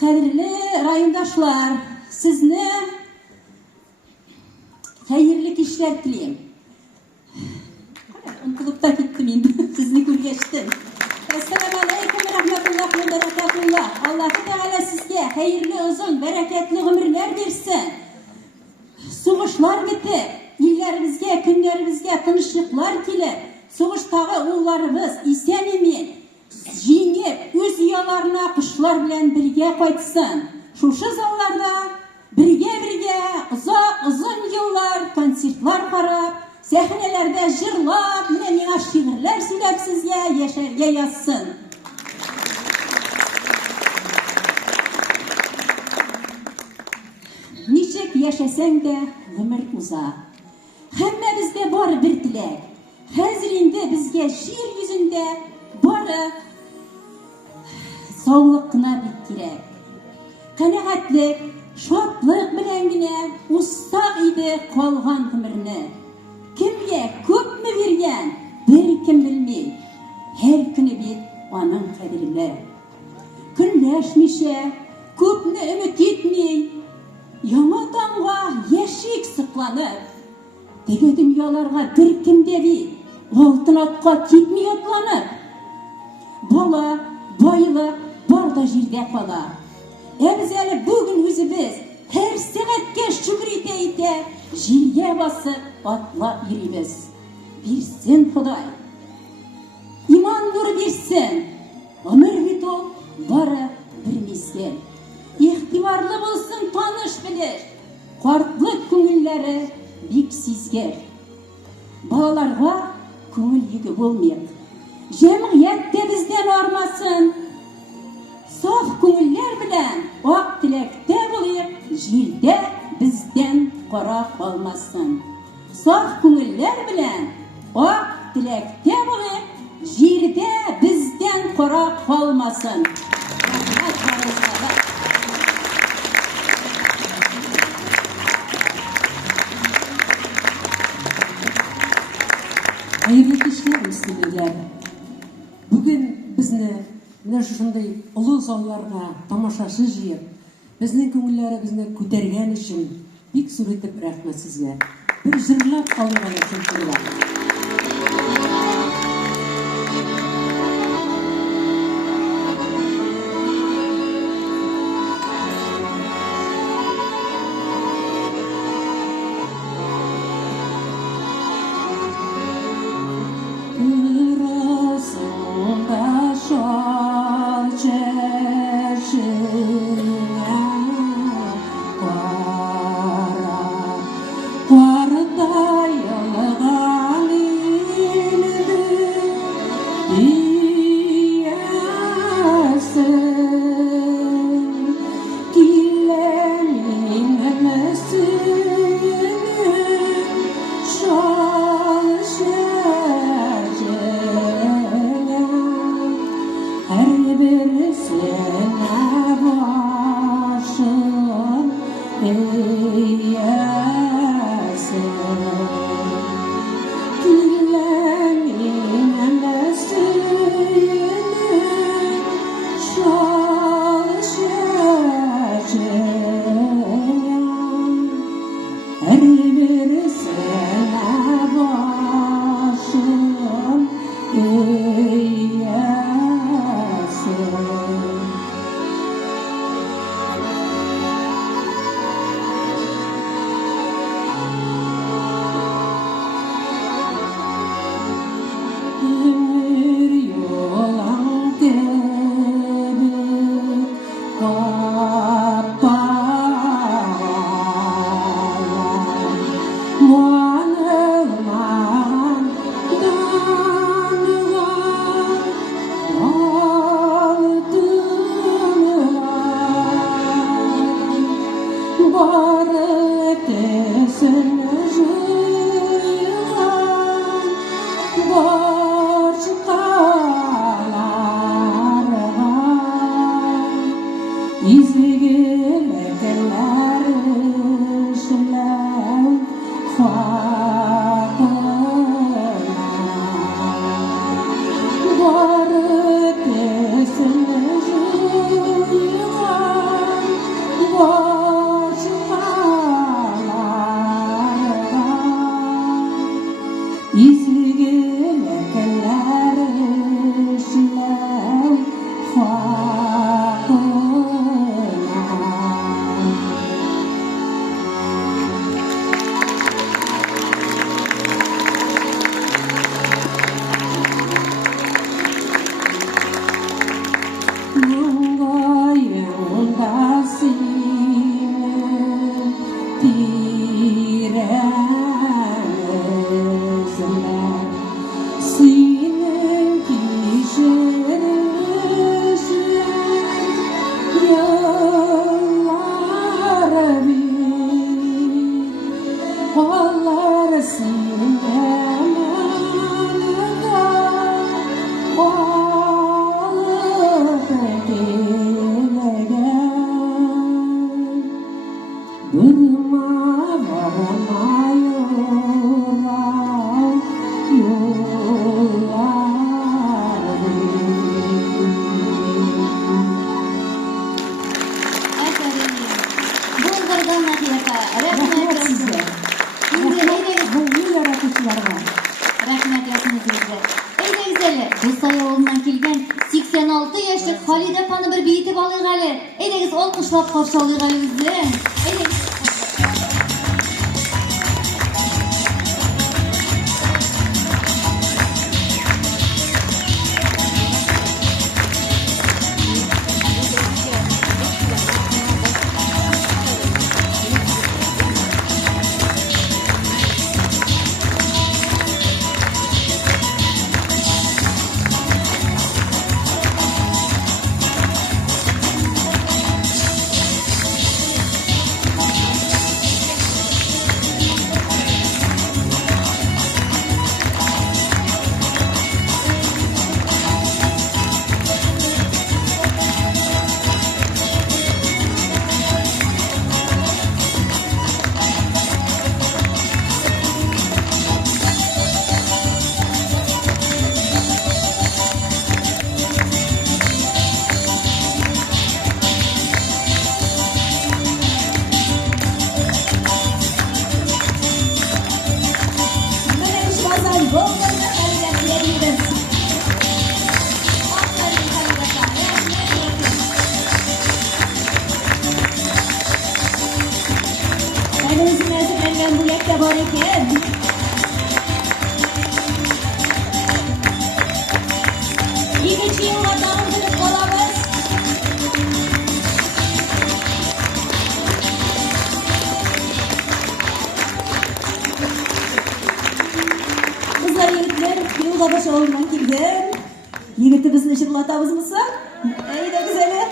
Kadirli rayondaşlar, sizni hayırlı işler dileyim. Unutulupta gittim indi, sizni görgeçtim. Esselamu aleyküm ve rahmetullah ve berekatullah. Allah Teala sizge hayırlı uzun, bereketli ömürler versin. Soğuşlar bitti. İllerimizge, günlerimizge tınışlıklar dilip, soğuştağı oğullarımız isen emin, jengip, öz uyalarına kışlar bilen birge koytsun. Şuşu zallarda birge uzun yıllar konsertlar karab, Sahnelerde jırlap, mine şiirler söylep sizge yaşarga yazsın. Niçek yaşasan da ömür uza. Hemme bizde var bir dilek. Hazirinde bizge şiir yüzünde barı sağlık kına bir gerek. Kanaatlik, şartlık bilen gine ustaq idi kalgan ömürünü. Kimge köp mü vergen bir kim bilmey. Her günü bir onun kadirle. Günleşmişe köp mü ümit etmey. Yamadanğa yeşik sıklanıp. Dege dünyalarga bir kim devi. Altın atqa ketmey atlanıp. Bala, bayılık, barda jirde kala. Ebzeli bugün özümüz her saatga şükür ite jirge basıp atlap yürüyüz. Birsin Huday. İman nuru birsin. Ömür bito barı bir miskel. İhtibarlı bulsun tanış bilir. Kartlık köngülleri bik sizger. Balalarga köngül yükü bolmayıp. Cemiyette bizden armasın. Saf köngüller bilen ak tilekte bulayıp jirde bizden qora kalmasın. Saf köngüller bilen ak tilekte bulayıp jirde bizden qora kalmasın. Hayırlı kişiler istemeler. Bugün bizni ne şunday ulu zallarga tamaşaşı jiyip, bizning ko'ngillarimizni ko'targan uchun bek suratib rahmat sizga. Bir jırlab qolgan uchun turlar. Русай авылынан келген 86 яшьлек Халиде апаны bir бийтеп алыйк әле. Әйдәгез алкышлап каршы алыйк әле үзне. Babaş oğlundan kelgan. Yigitni bizni shirlatabizmi? Ayda güzeli.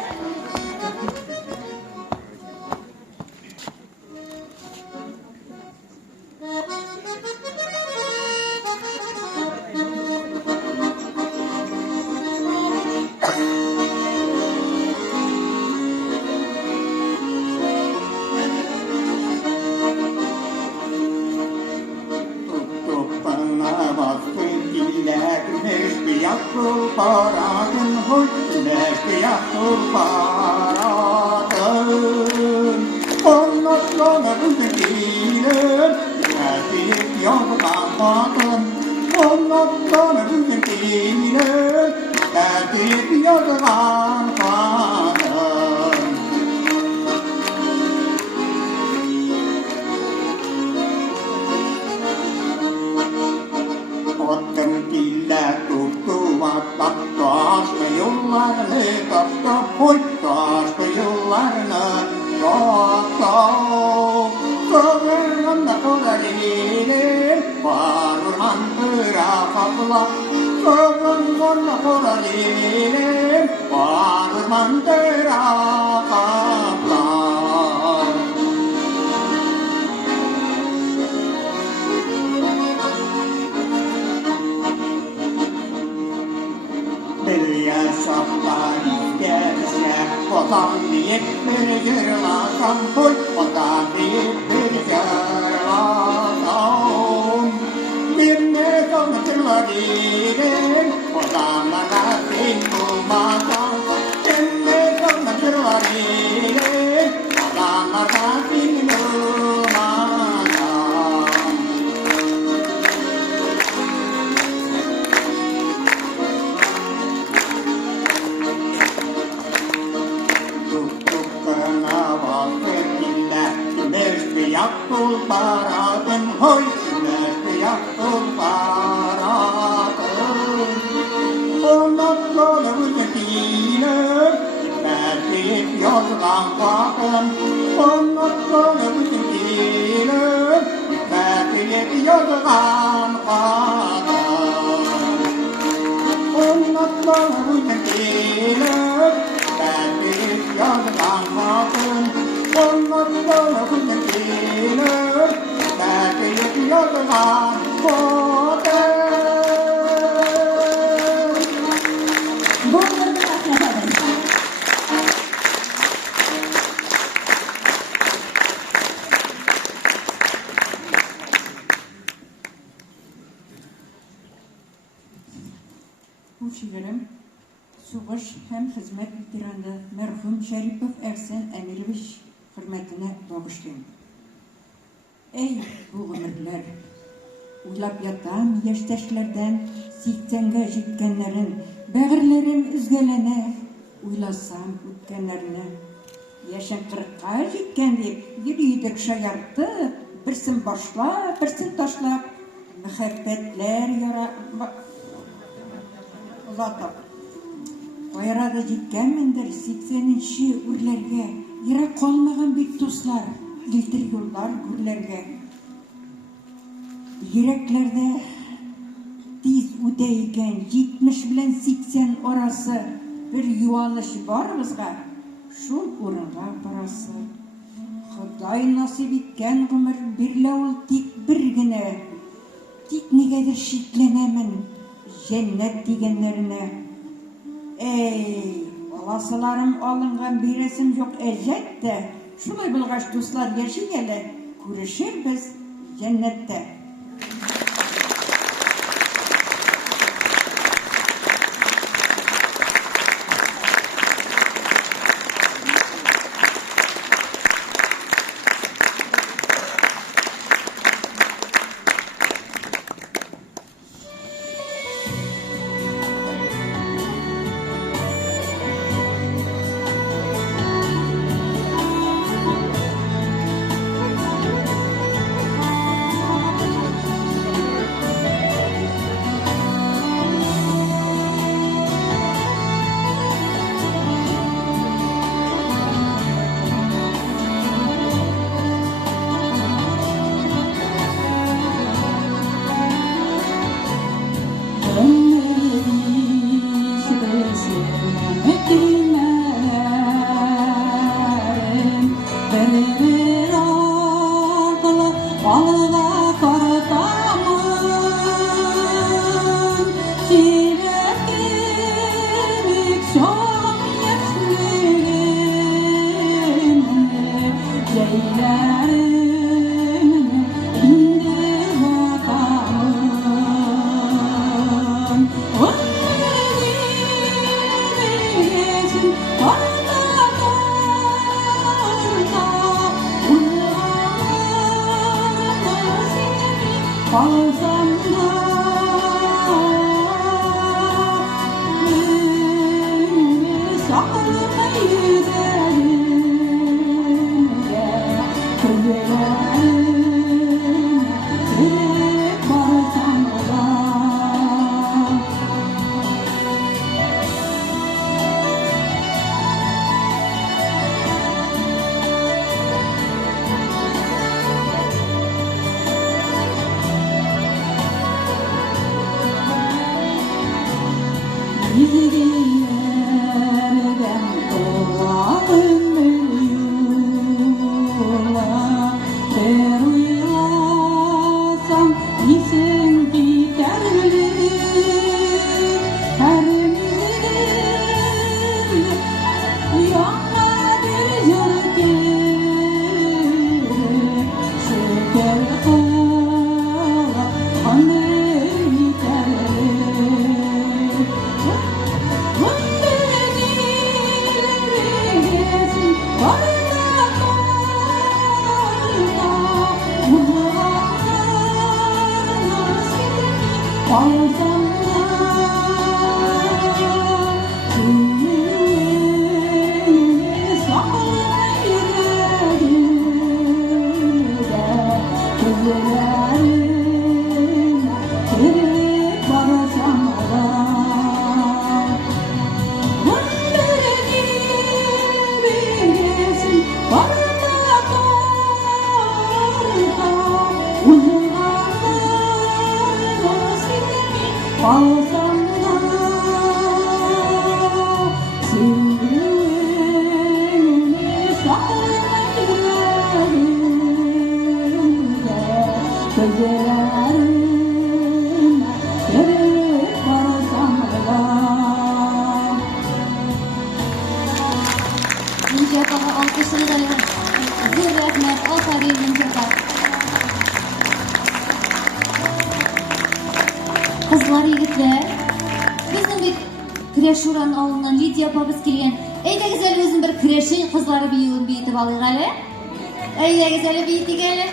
Şiirim, Suğuş hem hizmet bitiranı merhum Şeripov Ersen Emirovich hürmetine bağışlayın. Ey bu ömürler, Уйлап ятам яшьтәшләрдән 80-гә җиткәннәрен, бәгырьләрем үзгәләнә, уйласам үткәннәрне. Яшен 40-ка җиткән дип, йөридек шаяртып, берсен башлап, берсен ташлап, мәхәббәтләр озатып. Кайрада җиткәнмендер 80-нче үрләргә, ерак калмаган бит дуслар, илтер юллар күрләргә. Йөрәкләрдә тиз үтә икән 70 белән 80 арасы, бер юаныч барыбызга, шул урынга барасы. Ходай насыйп иткән гомер бирле ул тик бер генә, тик нигәдер шикләнәмен җәннәт дигәннәренә. Эй, баласыларым алынган бирәсем юк әҗәттә, шулай булгач дуслар яшик әле, күрешербез җәннәттә. Kızlar, yigitler, bizim bir kreş uğranın alından Lidya apamız kelgen. Eyde güzel özün bir kreşin kızları bir yığın beyitip alayım hele. Eyde güzel beyitip hele.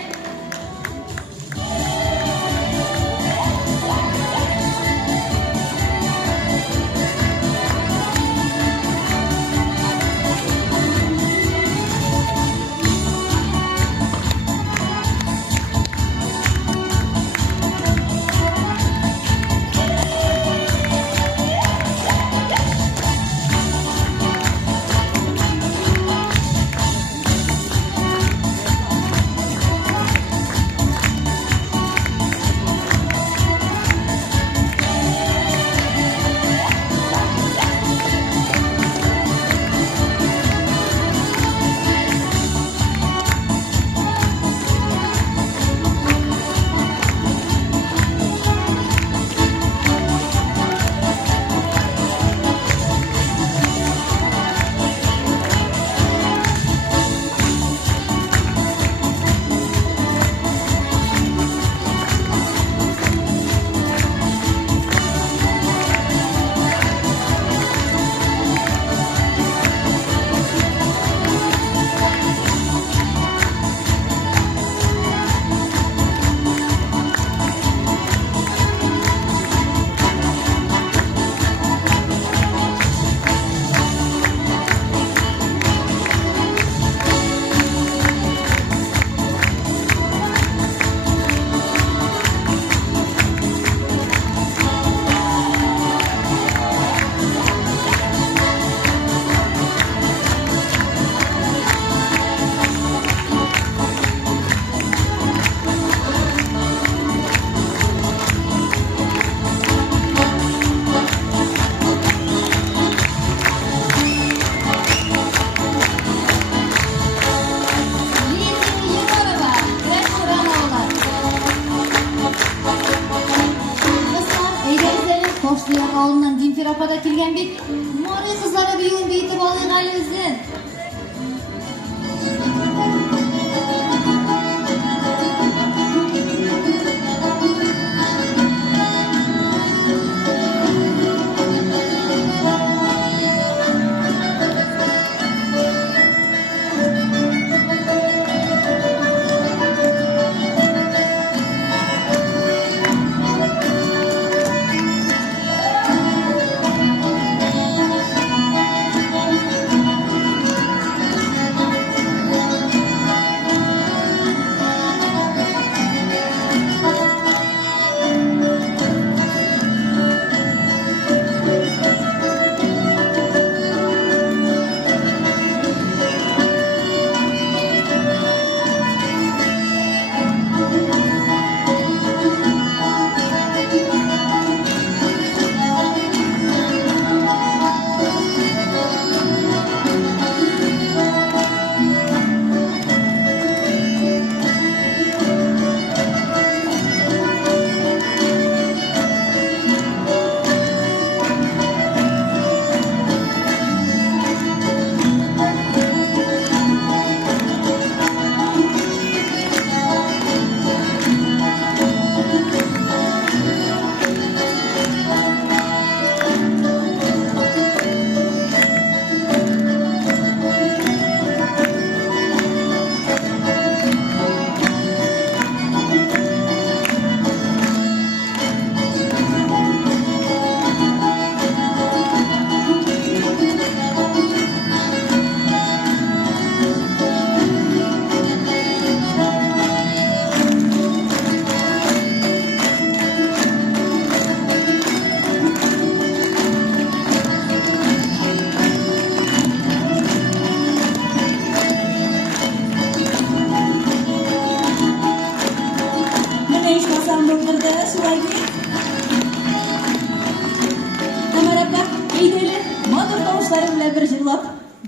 Земфира апа да келген бит. Морой кызлары биюн бейтип алыйк али өзүн.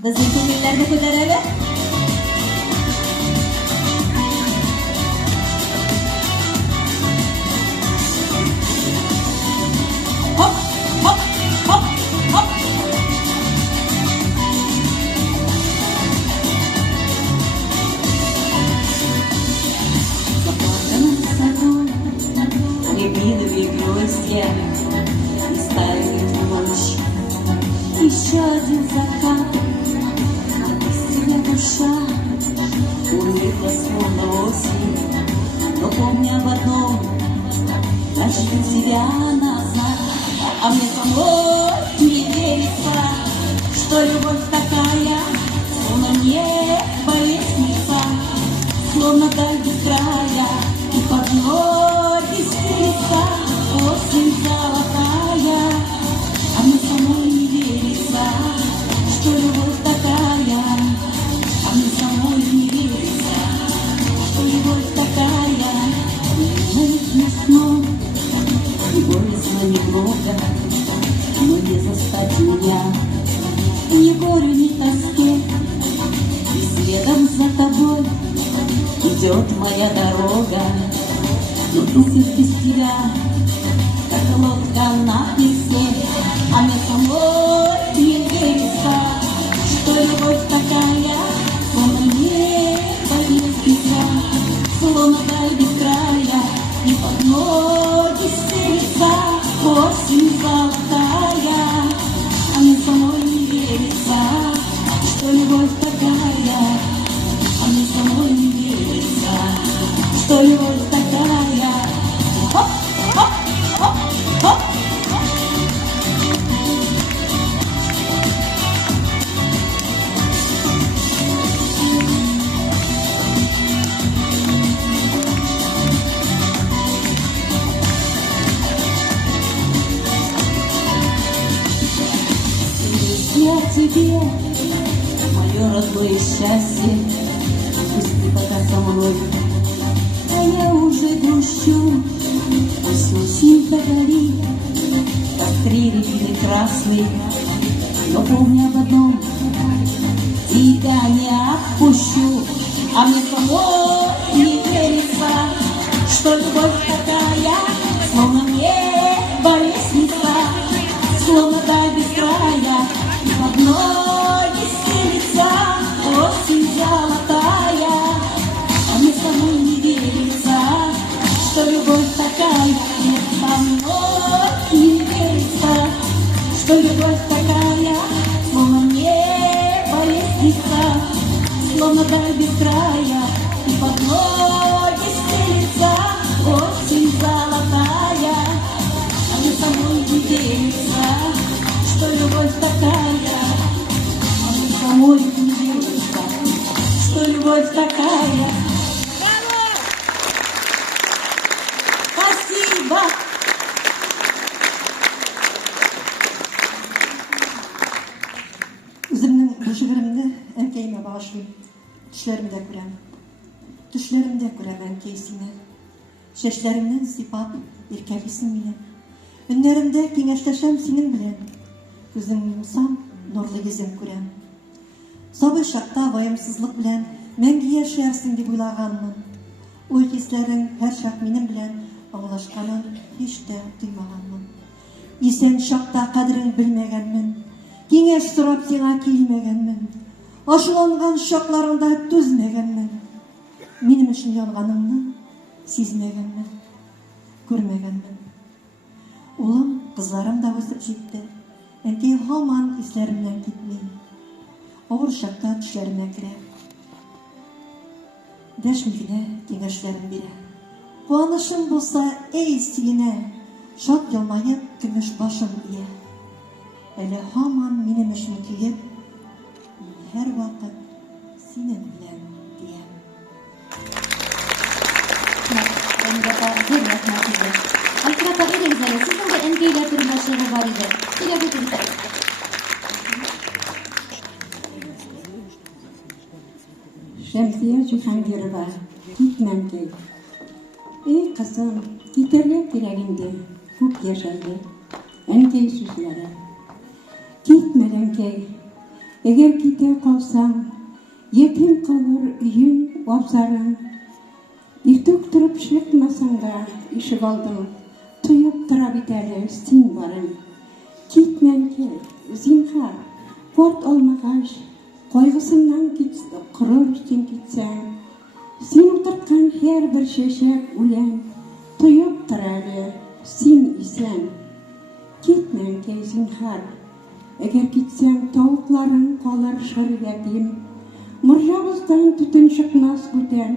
Bizning ko'ngillarni ko'taradi. Hop, hop, hop, hop. Заплаканным садом рябиновые гроздья и стаяли в ночь. Еще один закат. Душа улыбка словно осень, но помня об одном, дожду тебя назад. А мне самой не верится, что любовь такая, словно небо лестница, словно даль без края, и под ноги стелится осень золотая. А мне самой не верится, что любовь такая. Мне самой не верится, что любовь такая. Не сном, и горестно немного, но не застать меня ни горю, ни тоске. И следом за тобой идет моя дорога, но тусит без тебя, как лодка на песке. А мне самой не верится, что любовь такая. Словно небо лестница, словно даль без края, и под ноги стелится осень золотая. А мне самой не верится, что любовь такая. А мне самой не верится, что любовь такая. Хоп, хоп, хоп, хоп. Тебе, мое родное счастье, пусть ты пока со мной, а я уже грущу. Пусть осень догорит, костры рябины красный, но помни об одном, тебя не отпущу. А мне самой не верится, что любовь такая, словно небо лестница, словно дай без края, и под ноги стелится осень золотая. А мне самой не верится, что любовь такая. Мне самой не верится, что любовь такая, словно небо лестница, словно даль без края, и под ноги стелится осень золотая. А мне самой не верится, что любовь такая, а мне самой не верится, что любовь такая. Спасибо! Үземнең бу шигыремне әнкәйемә багышлыйм. Төшләремдә күрәм. Төшләремдә күрәм әнкәй сине. Чәчләреңнән сыйпап иркәлисең мине. Өннәремдә киңәшләшәм синең белән. Күзем йомсам, нурлы йөзең күрәм. Сабый чакта ваемсызлык белән мәңге яшәрсең дип уйлаганмын. Уй хисләрең һәр чак минем белән аңлашканын һич тә тоймаганмын. Исән чакта кадерен белмәгәнмен. Киңәш сорап сиңа килмәгәнмен. Ачуланган чакларыңда түзмәгәнмен. Минем өчен янганыңны сизмәгәнмен, күрмәгәнмен. Улым, кызларым да үсеп җитте. Әнкәй һаман исләремнән китми. Авыр чакта төшләремә керә. Дәшми генә киңәшләрен бирә. Куанышым булса, әй сине, шат елмаеп, көмеш башым ия. Әле һаман минем өчен киеп, мин һәр вакыт синең белән диям. Альтырапа идегез әле, сезнең дә әнкәйләр турында шигырь бар иде. Сөйләп үтегез. Шәмсия Җиһангирова, китмәм ки. Эй кызым, китәргә кирәк инде, күп яшәде. Әнкәй сүзләре. Китмә, әнкәй, әгәр китә калсаң, ятим калыр өең, абзарың. Иртүк торып чыкмасаң да, ишек алдың, тоеп тора бит әле син барың. Китмә, әнкәй, зинһар, порт алмагач, кайгысыннан корыр син китсәң. Син утырткан һәр бер чәчәк үлән, тоеп тора әле син исән. Китмә, әнкәй, зинһар. Әгәр китсәң, тавыкларың калыр шыр ятим. Морҗабыздан төтен чыкмас бүтән,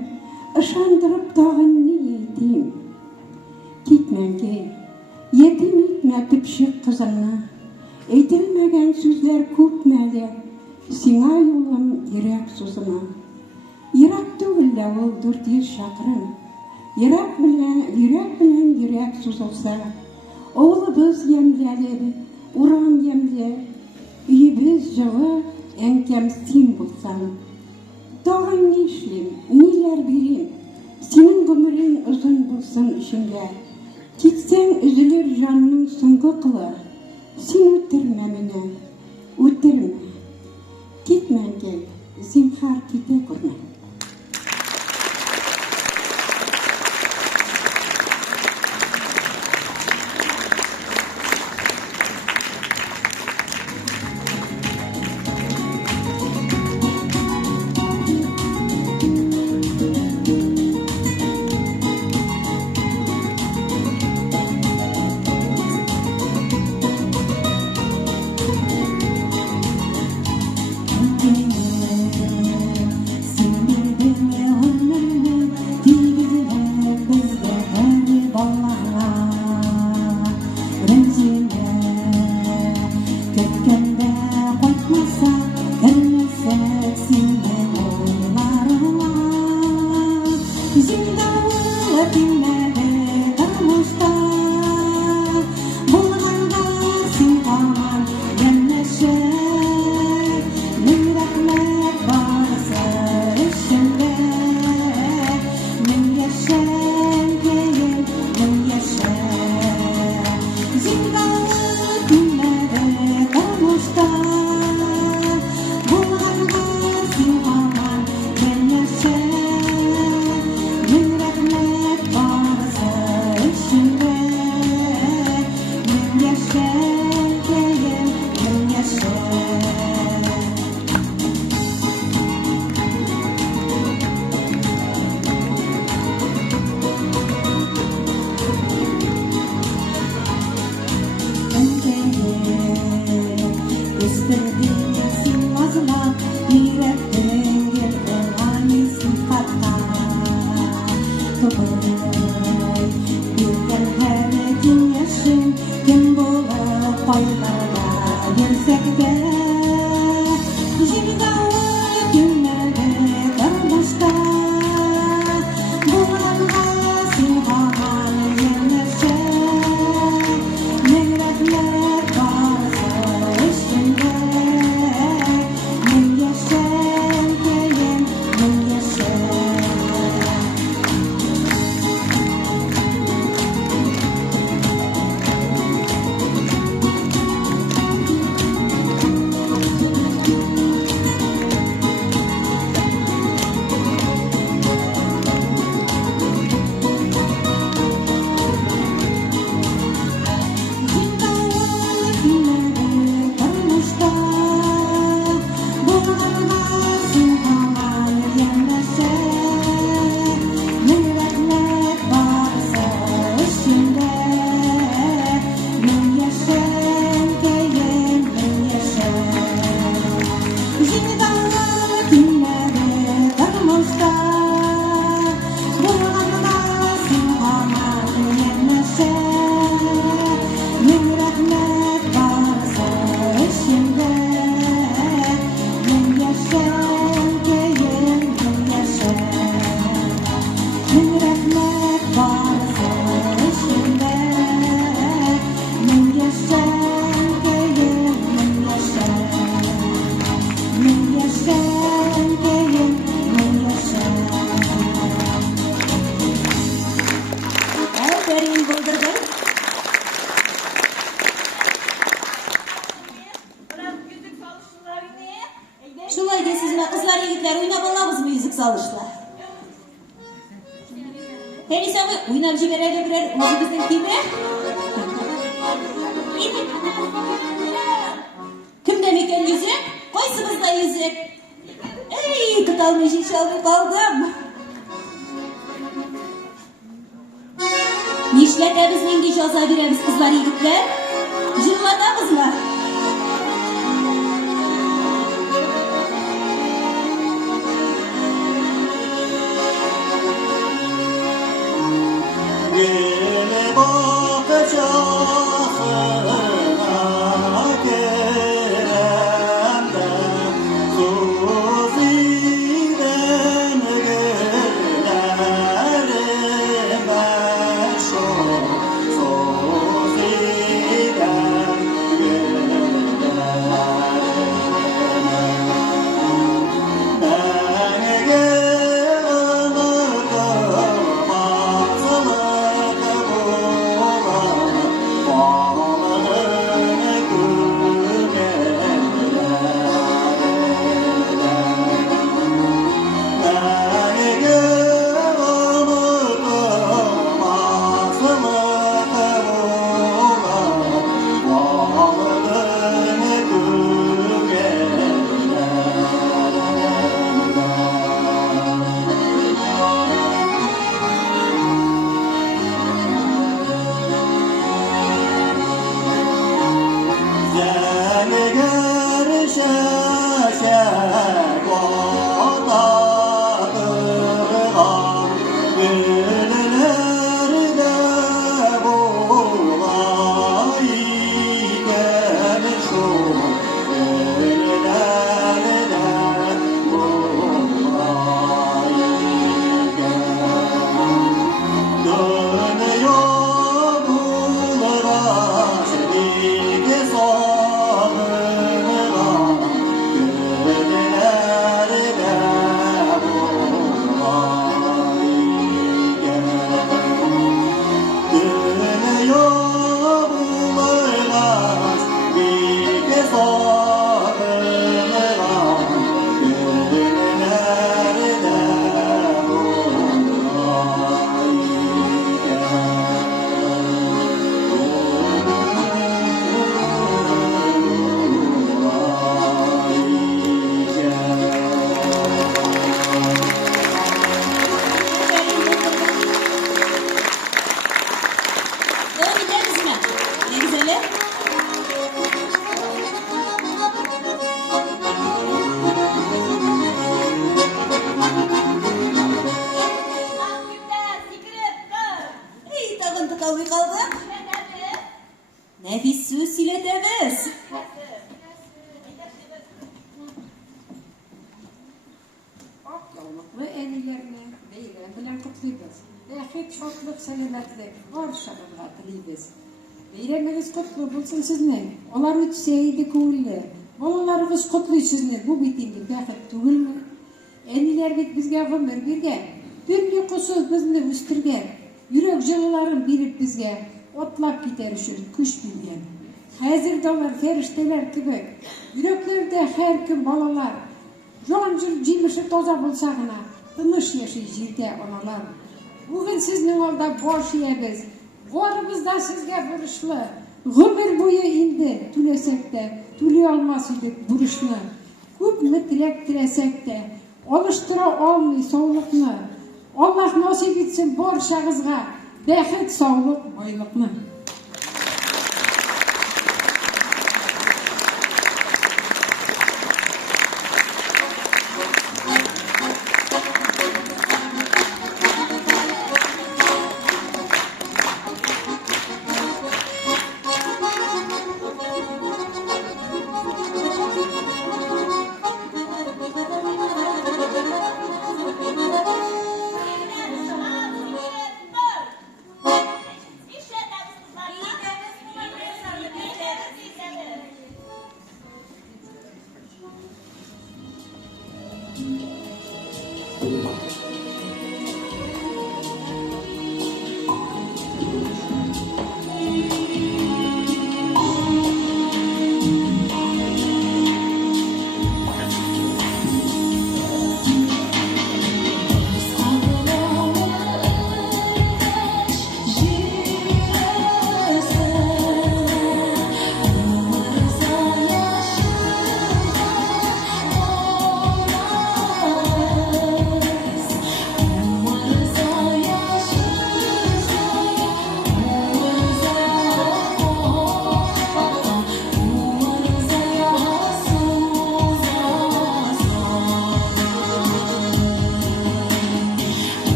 ышандырып тагын ни әйтим. Китмә, әнкәй, ятим итмә төпчек кызыңны. Әйтелмәгән сүзләр күпме әле, сиңа юлым йөрәк сузыма. Йөрәк түгел дә ул 400 чакрым. Йөрәк белән йөрәк сузылса, авылыбыз ямьле әле, урам ямьле, өйебез җылы, әнкәм син булсаң. Тагын ни эшлим, ниләр бирим, синең гомерең озын булсын эчемдә. Китсәң өзелер җанның соңгы кылы, син үтермә мине, үтермә. Китмә, әнкәй, зинһар китә күрмә. Kalay deysizme kızlar yigitler oynap alabız mı yüzük salışla? Henüz abi oynap jibereli birer müziğimizin kimi? Kim demiken yüzük? Koysumuzda yüzük. Ey tutalmış inşallah kaldım. Nişletemiz neydi şoza biremiz kızlar yigitler? Jırladamız mı? Gele bakacağına keremden Suzi'den gelerim ben şu Suzi'den gelerim ben gelerim Nefis söz siletemiz. Yoluklu enilerini beyran bilen kutluyoruz. Ehit şokluk, selametlik, var şarırlar dileybiz. Beyranınız kutlu bulsun sizin. Olar ütseydi kuvulli. Bolalarınız kutlu sizin. Bu bitindi behit tugul mu? Eniler bit bizge ömür birge. Dünlü kusuz bizni üstürgen. Yürek жылыларын birip bizge. Otlap gider üçün күш bilgen. Hazır dolar ferişteler gibi. Yüreklerde her kim balalar. Joncul cimişi toza bulsağına. Tыныш yaşay jirde onalar. Bugün sizin olda boş yemiz. Varımız da sizge buruşlu. Ömür boyu indi tülesek de. Tülü olmaz idik buruşlu. Köp tilek tilesek de. Oluştura olmay soğuluknu. Allah nasip etsin bor şağızga. Behit soğuluk boyluknu.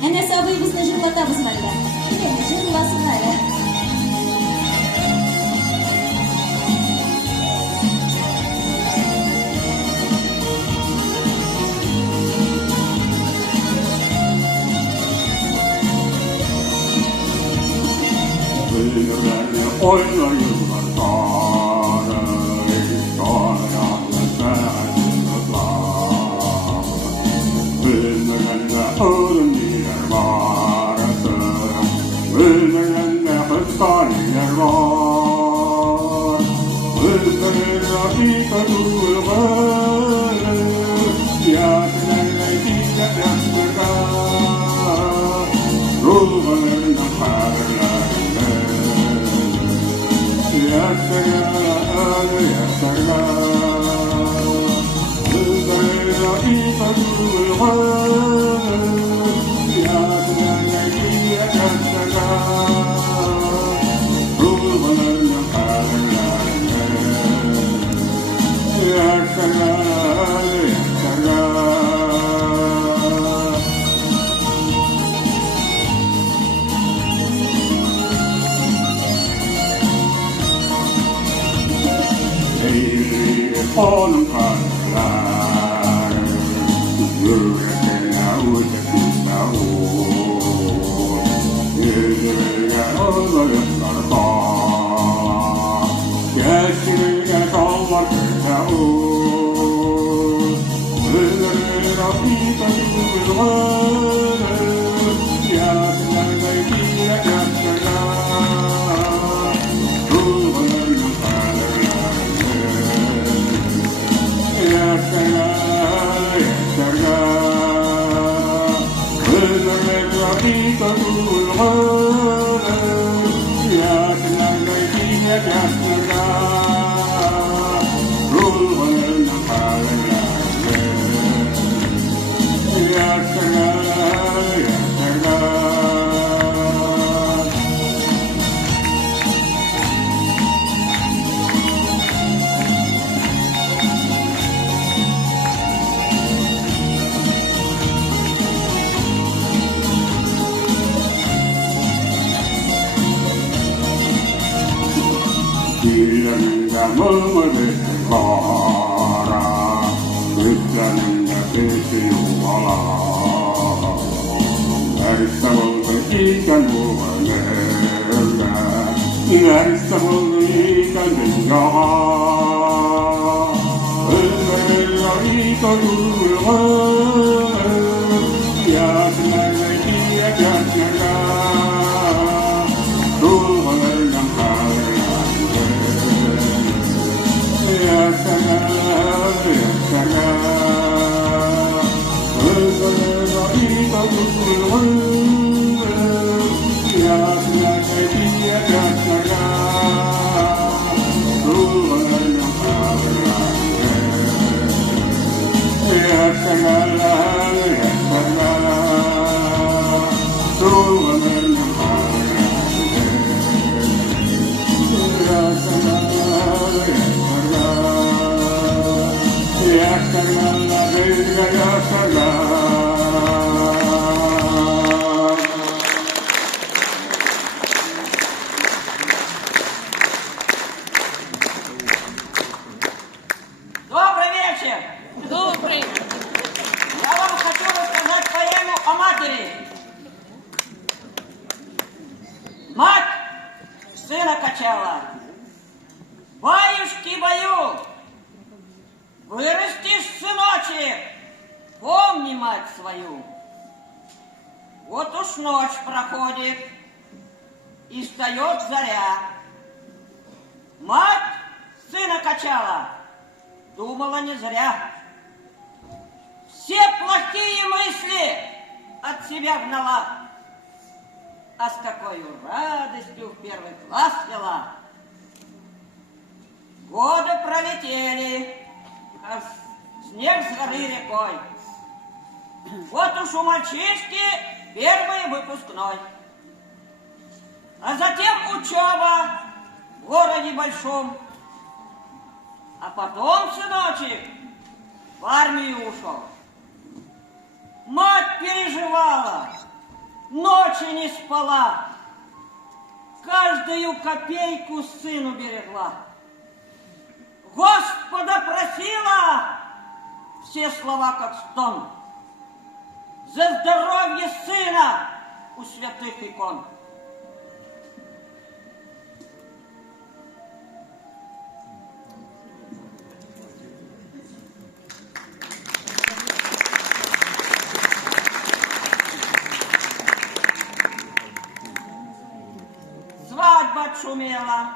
Әнәс абыйыбызны җырлатабыз мәллә. Килен, җырласын әле. Bilmem oynayırlar sarı Sarayaklı senlikler Bilmem örümdiler vardı Bilmem hıstaniler var Bilmem hakika duyguları Yaşlarına gidip yaşlarına Ruhlarına parlar Onun karlar Yürekine uçakında uğur Yüzüne olayımlar var Geçirine kallar kırka uğur Yüzüne rakita duyguları Yaşlarına giyek yaşlarına Ruhlarının Dillerinde mırmırı kara Gözlerinde peki yuvalar Neriste buldu iken bu evlerle Neriste buldu iken dünya Özlerle iken duygular Yaşlarına giyek yaşlarına Ruhlarına Добрый вечер! Добрый! Я вам хочу рассказать поэму о матери. Мать сына качала. Баюшки, баю! Вырастешь, сыночек, помни мать свою. Вот уж ночь проходит, и встает заря. Мать сына качала, думала не зря. Все плохие мысли от себя гнала. А с какой радостью в первый класс вела. Годы пролетели, а снег с горы рекой. Вот уж у мальчишки первый выпускной. А затем учеба в городе большом. А потом, сыночек, в армию ушел. Мать переживала, ночи не спала, каждую копейку сыну берегла. Господа просила, все слова как стон, за здоровье сына у святых икон. Свадьба отшумела,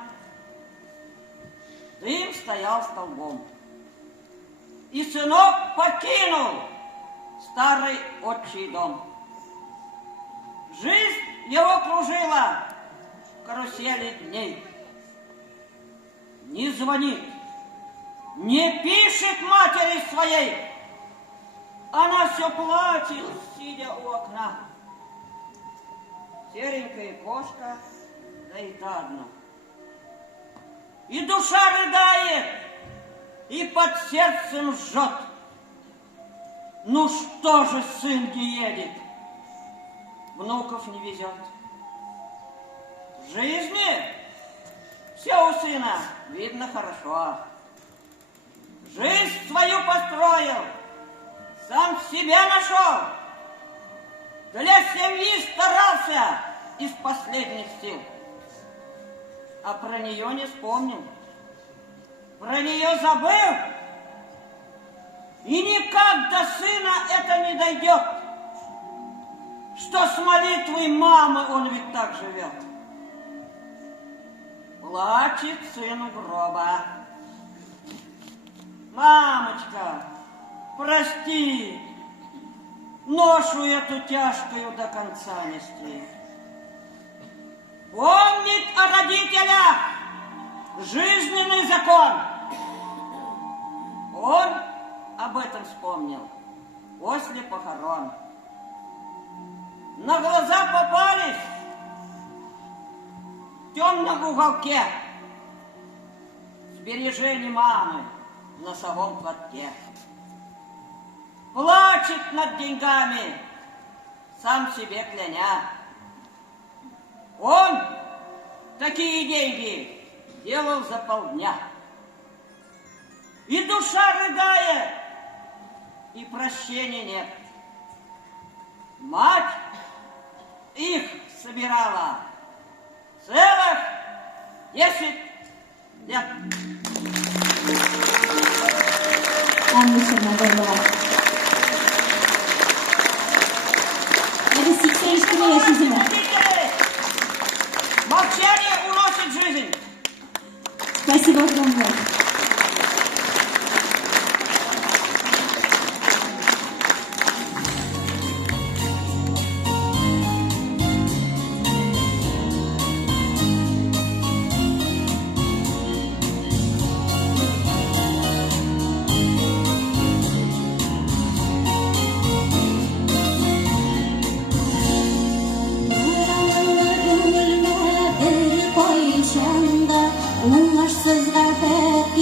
дым стоял столбом, и сынок покинул старый отчий дом. Жизнь его кружила в карусели дней. Не звонит, не пишет матери своей, она все плачет, сидя у окна. Серенькая кошка, да и та одна. И душа рыдает, и под сердцем жжет. Ну что же сын не едет, внуков не везет. В жизни все у сына видно хорошо. Жизнь свою построил, сам себя нашел. Для семьи старался из последних сил. А про нее не вспомнил, про нее забыл. И никак до сына это не дойдет, что с молитвой мамы он ведь так живет. Плачет сын у гроба. Мамочка, прости, ношу эту тяжкую до конца нести. Помнит о родителях жизненный закон. Он об этом вспомнил после похорон. На глаза попались в темном уголке сбережения мамы в носовом платке. Плачет над деньгами, сам себе кляня. Он такие деньги делал за полдня. И душа рыдает, и прощения нет. Мать их собирала целых 10 лет. Анна Черногорова. Это 84 yaşında. Молчание уносит жизнь. Спасибо огромное. Уңышсызга бер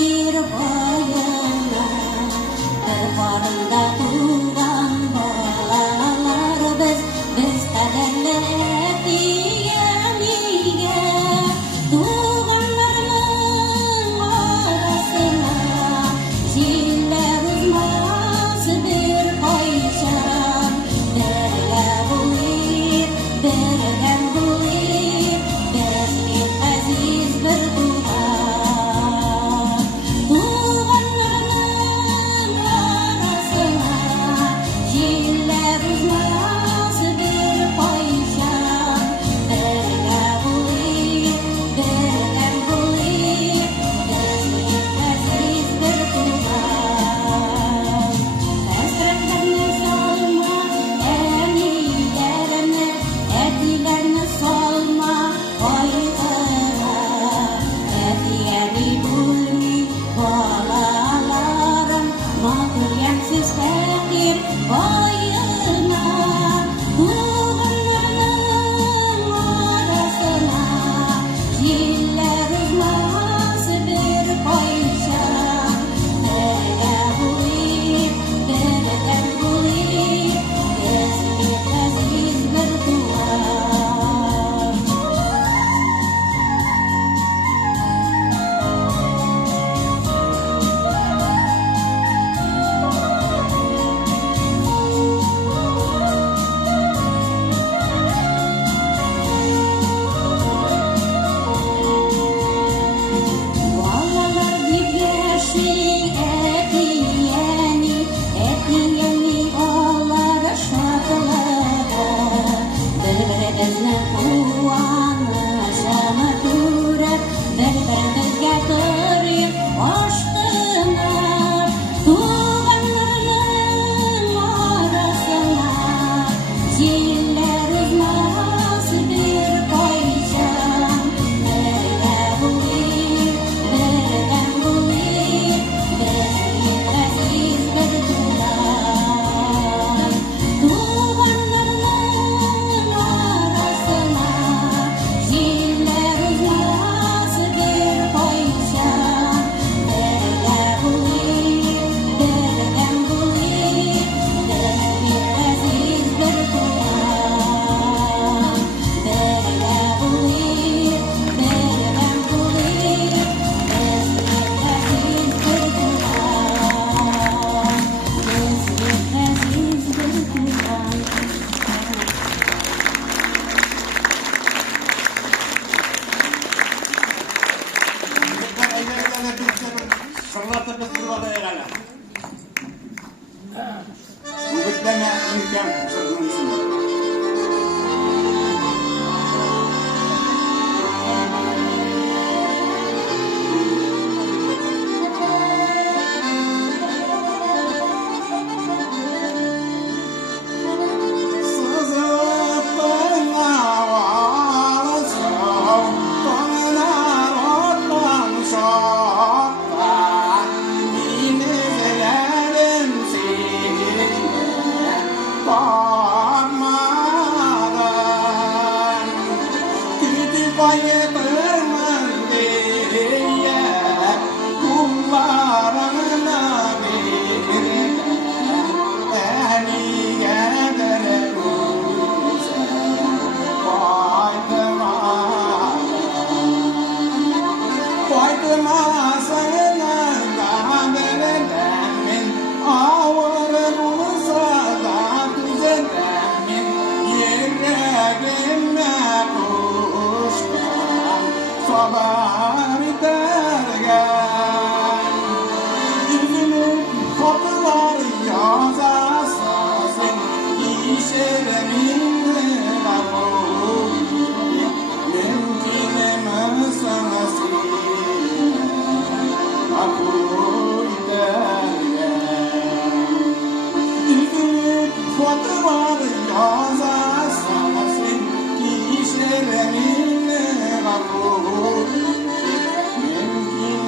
Беребезне куанышына күреп, бер-беребезгә тырыйк аштылар. Туганнарның арасына җилләр узмас бер кайчан. Бергә булыйк, бердәм булыйк, безнең газиз бер туган. Туганнарның арасына җилләр узмас бер кайчан. Бергә булыйк, бердәм булыйк, безнең газиз бер туган. Бергә булыйк, бердәм булыйк, безнең газиз бер туган. Безнең газиз бер туган. وبالدمع يمكن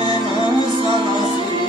وصلنا نسمع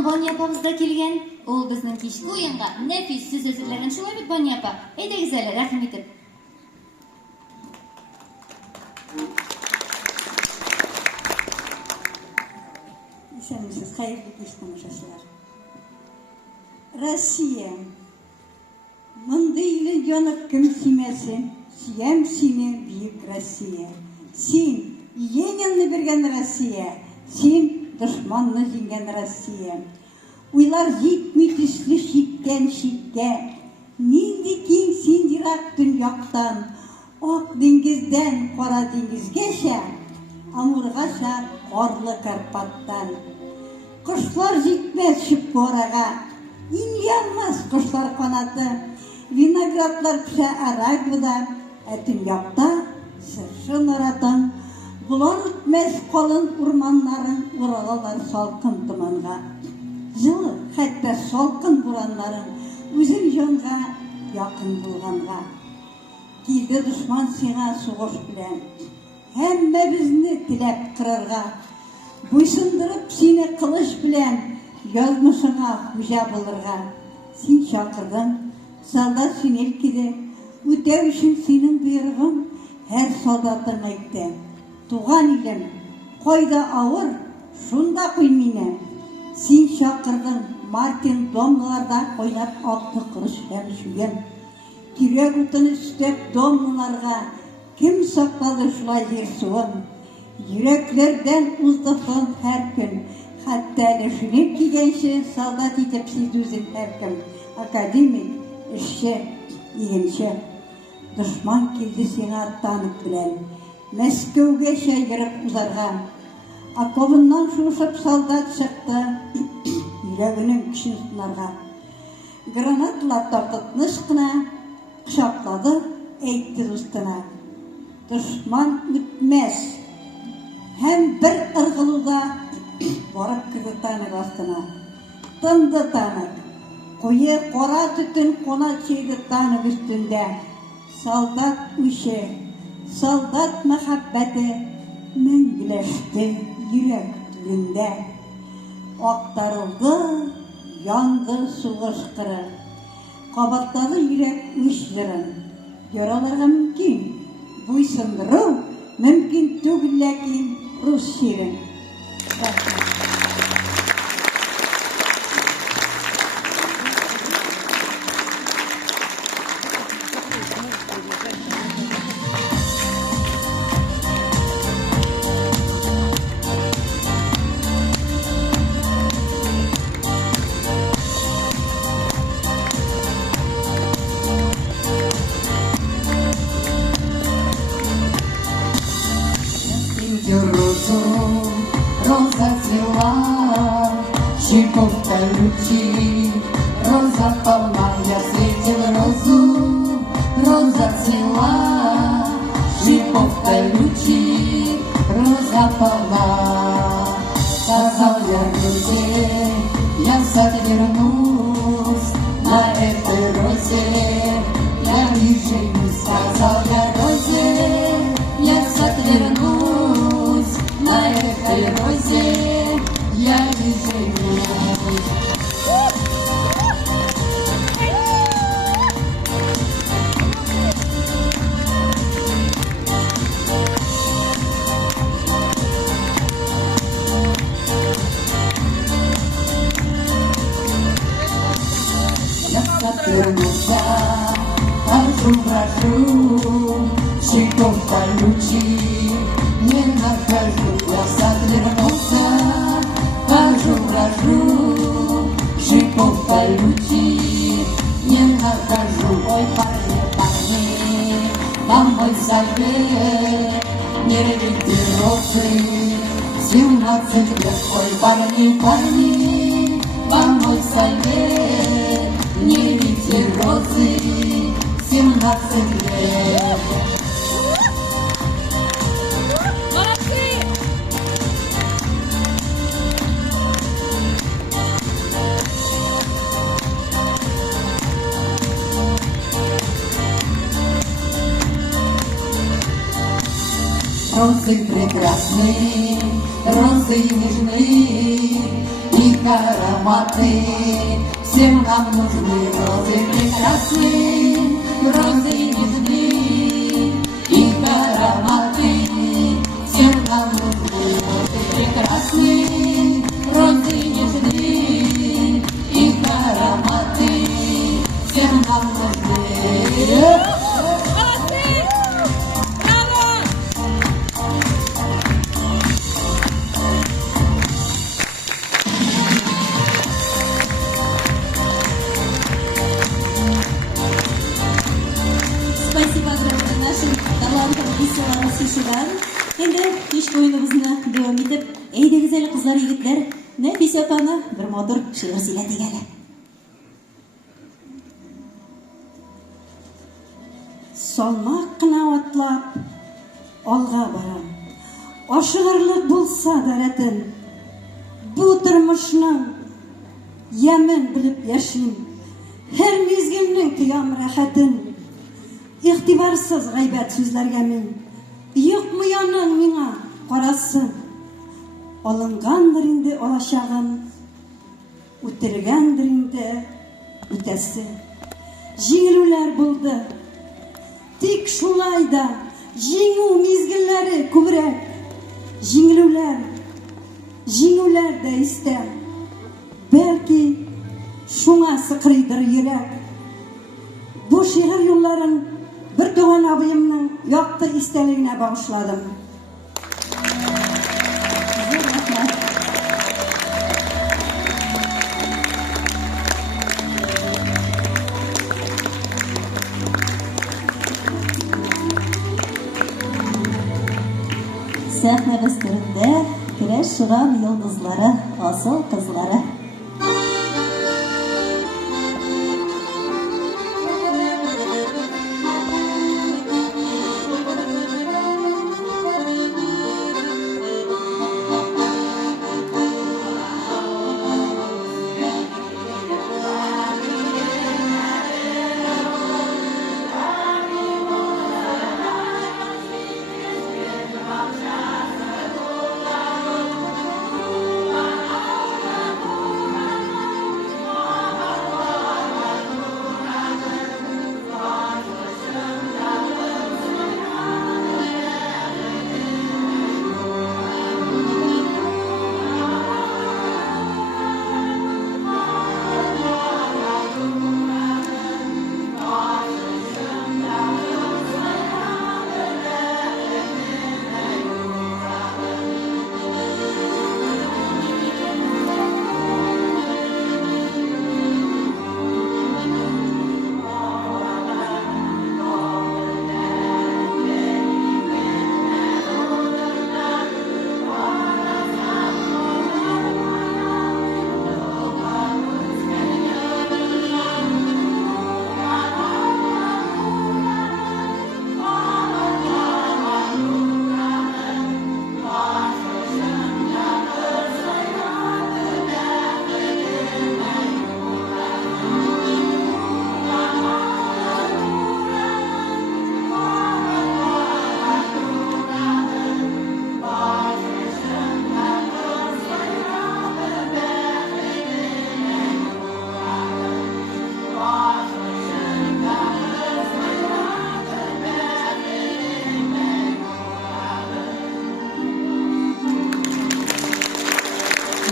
Бания апабызда келген, ол біздің кешкі ойынға нәфис сөз әзірлеген. Шулай бит, Бания апа? Әйдәгез әле, рәхим итеп. Исәнмесез, хәерле кич тамашачылар. Россия, мондый иле янып кем сөймәсен, сөям сине, бөек Россия. Син Ленинны биргән Россия, син дошманны җиңгән Россия. Уйлар җитми төсле чиктән читкә, нинди киң син ерак төньяктан, ак диңгездән кара диңгезгәчә, Амургаша қорлы Карпаттан. Құшлар жетмес Шипораға, инлянмас құшлар қанаты, виноградлар піша Арагвада, әтін яқта сыршы наратын, бұлан үтмес қолын урманларын уралалар салқын тұманға. Жылы, хәтті салқын буранларын өзің жонға яқын болғанға. Кейді дұшман сиңа соғыш білән, әммә бізні тіләп қырырға, бұйсындырып сені қылыш білән, язмышыңа хүжа болырға. Сен шақырдың, солдат сенелкеді, өтеу үшін сенің бұйрығың, әр солдатын айтты. Туған елім, қойда ауыр, шунда қой мені. Сен шақырдың, Мартин домналарда ойнап алты құрыш әм шүйен. Кирек ұтыны үстеп домналарға кім сақтады шылай жер суын? Yüreklерден ұздықын әр күн, хатта әлі жүнек кигенші солдат етіп сезузін әр күн. Академик, ішші, егенші. Дұшман келді сені аттанып білән, Мәскеуге шайгырып ұзарға. Аковыннан шушып солдат шықты, Yüreğinin күшін сынарға. Гранаталар тартытныш қына, құшаплады, әйтті ұстына. Дұшман үтмәс, һәм бір ырғылуда барып кірді танық астына. Тынды танық, қойы қора түтін қона чейді танық үстінде. Солдат үші, солдат мәхәббәті мәңгіләшті жүрек түгінде. Ақтарылды, янды суғыш қыры, қабаттады жүрек үш жырын. Яраларға мүмкін, бұйсындыру мүмкін түгіл ләкин рус шерін. Роза цвела, щеков колючий, роза полна, я встретил розу. Роза цвела, щеков колючий, роза полна. Сказал я розе, я сад вернусь, на этой розе я не женюсь. Сказал я розе, я сад вернусь, на этой розе я не женюсь. Я сад вернулся, брожу, щеков колючий, не нахожу. Я сад вернулся, брожу, щеков колючий, не нахожу. Ой, парни, парни, домой совет, не рвите розы, 17 лет. Ой, парни, парни, домой совет, не рвите розы, 17 лет. Розы прекрасны, розы нежны, их ароматы всем нам нужны. Розы прекрасны, розы нежны, их ароматы всем нам нужны. Розы прекрасны, розы нежны, их ароматы всем нам нужны. Спасибо огромное нашим талантам и силам Сишиван. oyunumuzni devam etib, eydi güzel kızlar, yigitler, Nafisa opani bir motor she'r siyladik hali. Salmaq qina atlab olg'a boram. Oshig'irlik bo'lsa daratin, bu turmushning yamin bilib yashayim. Her mezgilning qiyam rahatin, ixtiborsiz g'aybat so'zlarga men yo'qmi yoning menga qarasin. Olingandir endi olashag'im, o'tirgandir endi o'tasi. Jingiluvlar bo'ldi, tek shulayda jingu mezgillari ko'proq. Jinguvlarda istar, balki shunga siqridir yurak. Bu she'r yo'llarin bir tug'an abimning yoqti istaligine bag'ishladim. Sahne üstünde güneş şuran yıldızları, asıl kızları.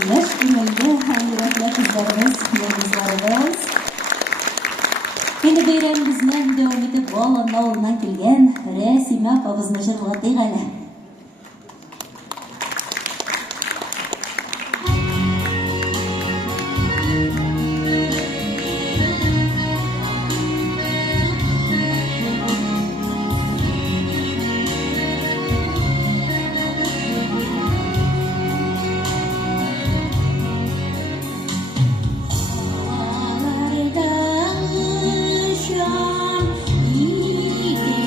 Yaş gününde hayretli kızlarımız, yıldızlarımız. Yine bayramımızdan devam edip Valon avlundan kelgen Rasima apamızны jırladık hali. Şam ike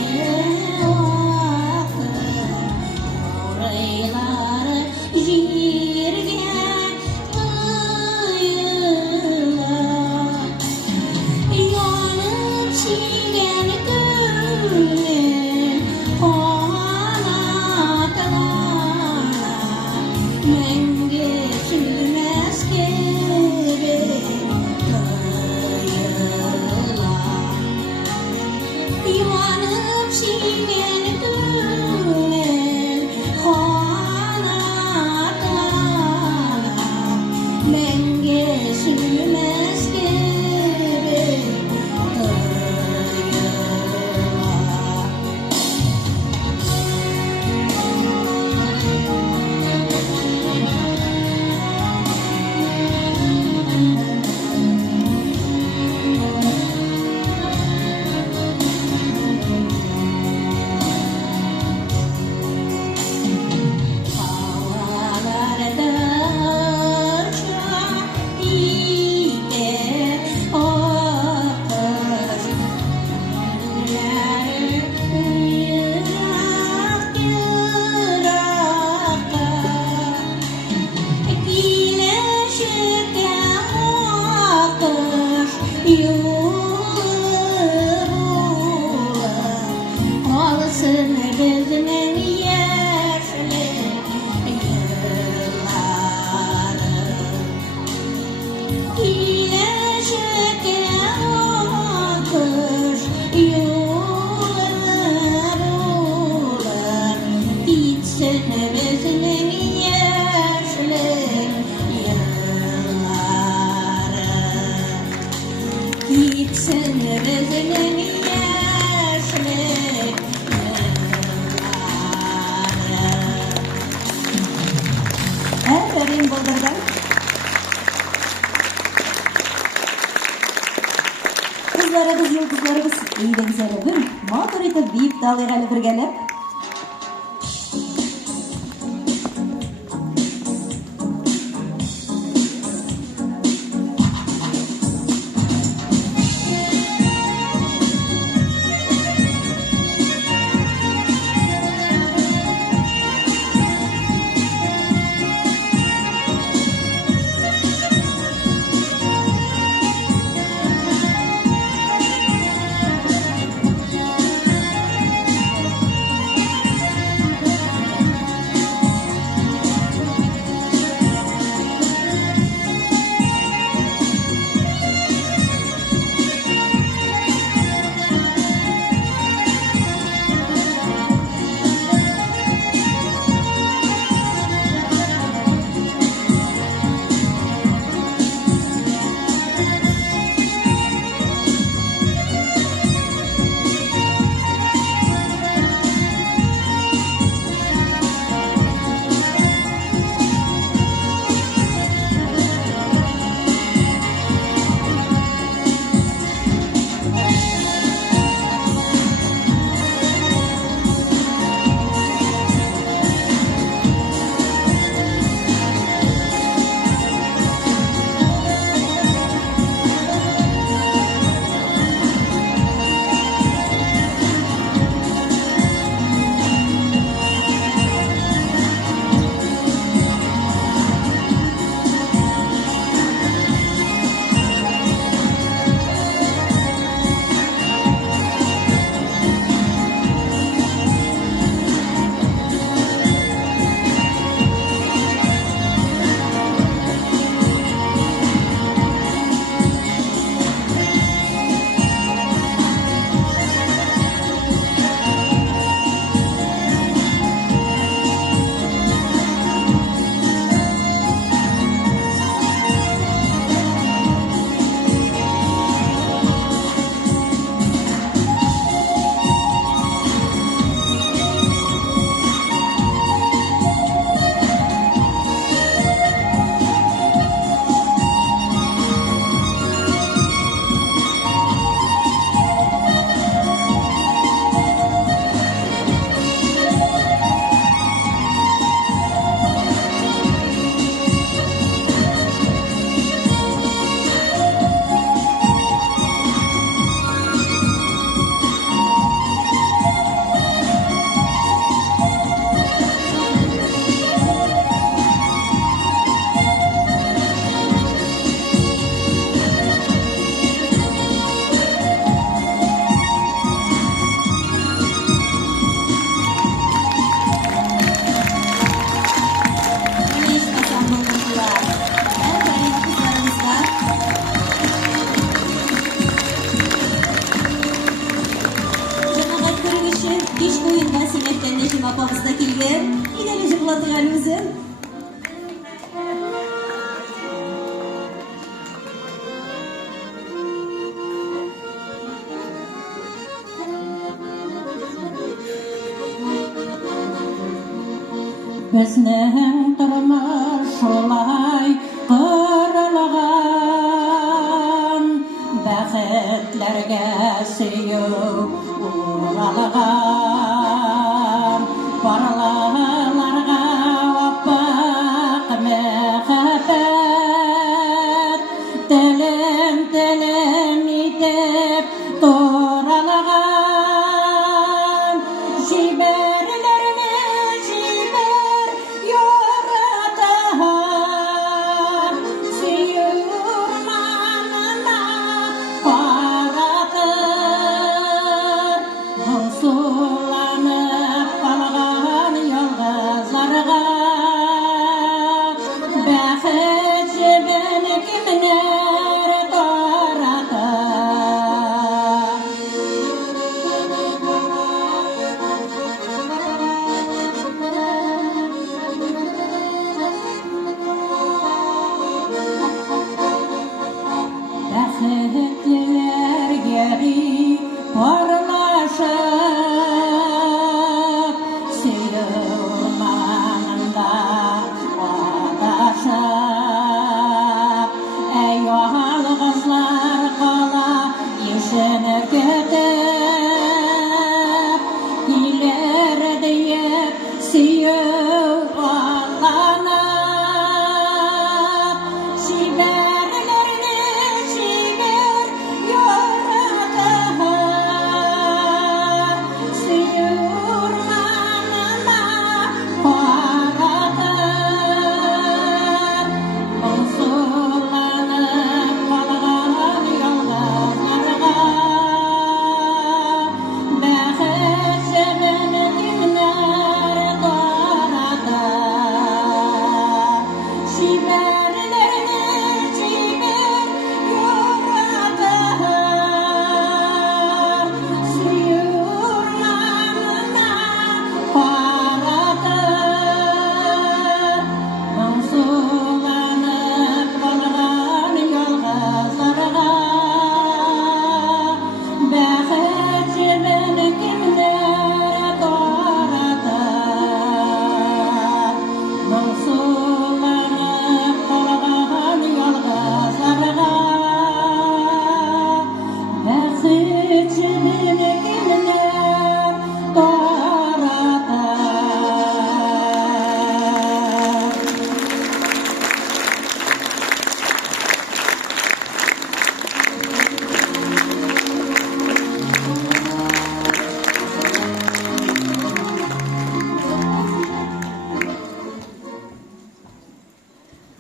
gözünün yaşlı yılları gitsin gözünün yaşlı yılları. Aferin Baldır'dan. Kızlarımız, yıldızlarımız iyi de güzel bir motor etip deyip dalaygalı birgelep. Apamızda kelgan, yine jig'latgan o'zim. Bizning turmush olay qurilgan, baxtlarga suyuv uralgan, parlalarga oppoq mehnat, tilim etib to'ralgan, jiberlarni jiber yo'ratan, suyurmanina qaratib,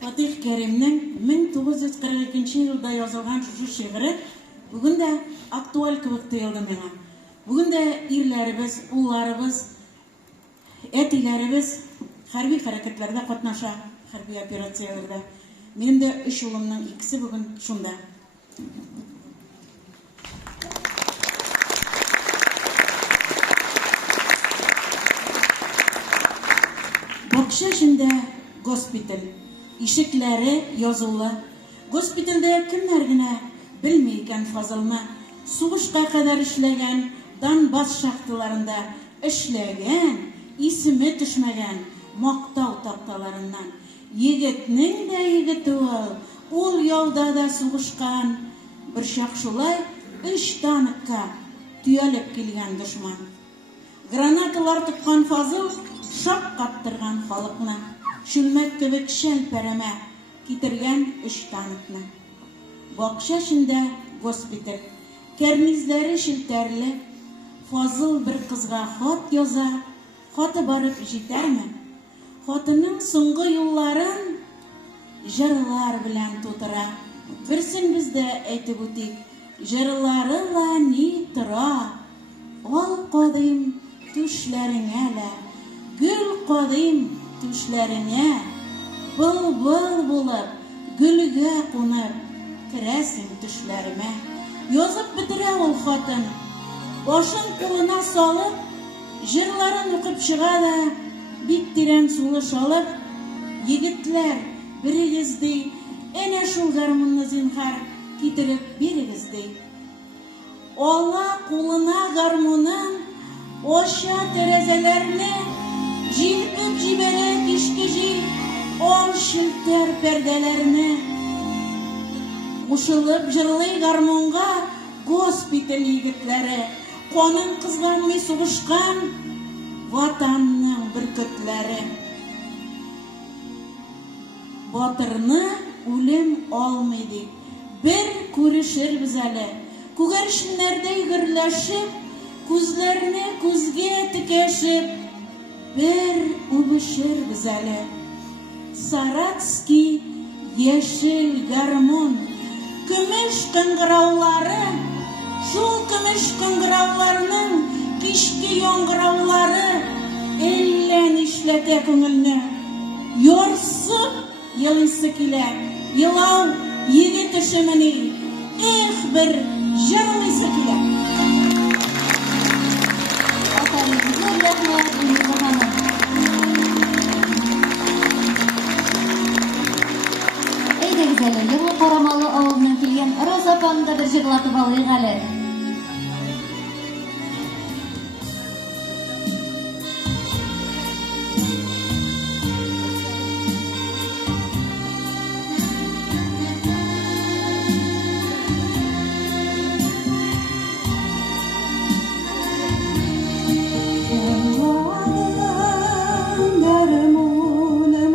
Fatih Kerim'nin 1942 yılda yazılgan şu şiiri bugün de aktual kıvık tuyuldu bana. Bugün de irlerimiz, ullarımız, etilerimiz harbi hareketlerde katnaşa, harbi operatsiyalarda. Benim de 3 yılımdan ikisi bugün şunda. Bakşa şimdi gospital. İşikleri yazılı. Gospitalde kimler gine bilmeyken fazılma. Soğuşka kadar işlegen, Donbass şahtılarında işlegen, ismi düşmegen, Maktav taktalarından. Yigitning de yigiti ol yolda da soğuşkan. Bir şakşulay 3 tanıkka tüyelip kelgen düşman. Granatalar tutkan fazıl şak kaptırgan halıkna. Şülmek kıvık şelpereme kitirgen 3 tanıkna. Bakşa şimdi gospital. Kernizleri şilterli. Fazıl bir kızga hot yoza. Hotı barıp jiter mi? Hotının soңғы yılların jırlar bilen tutura. Birsin bizde aytып ötik. Jırlarıyla ni tıra. Ol kodim düşlerine le. Gül kodim düşlerine. Bıl bulup gülüge konup kiresin düşlerime. Yazıp bitire ol hatın. Başın koluna salıp jırların okuyup çığa da bik tiren sulu şalıp yigitler birigizdi ene şul garmını zinhar kitirip birigizdi. Ola koluna garmının oşa terezelerini jilpip jibere kişkiji on şilter perdelerini uşılıp jırlay garmonga gospital yigitleri konun kızlarını soğuşkan vatanның bürkütleri. Batırını ölüm olmaydı. Bir көрішір bizeli. Күгершінлердей гүрләшіп, күзләріне күзге тікешіп, bir үбішір bizeli. Saratski yeşil garmon, күміш кыңғыраулары, шул күміш кыңғырауларының kişki yoңғыраулары әллән işlete көңілні. Yorsup yılысы келе, yılау егет ішіміні, bir жырмысы келе. Atarınızı rahmet Ümit Hanım. Eyde güzeli, yılı Qaramalı avılından kelgen Roza apamı da bir jırlatып alayıq әлі. Darmonum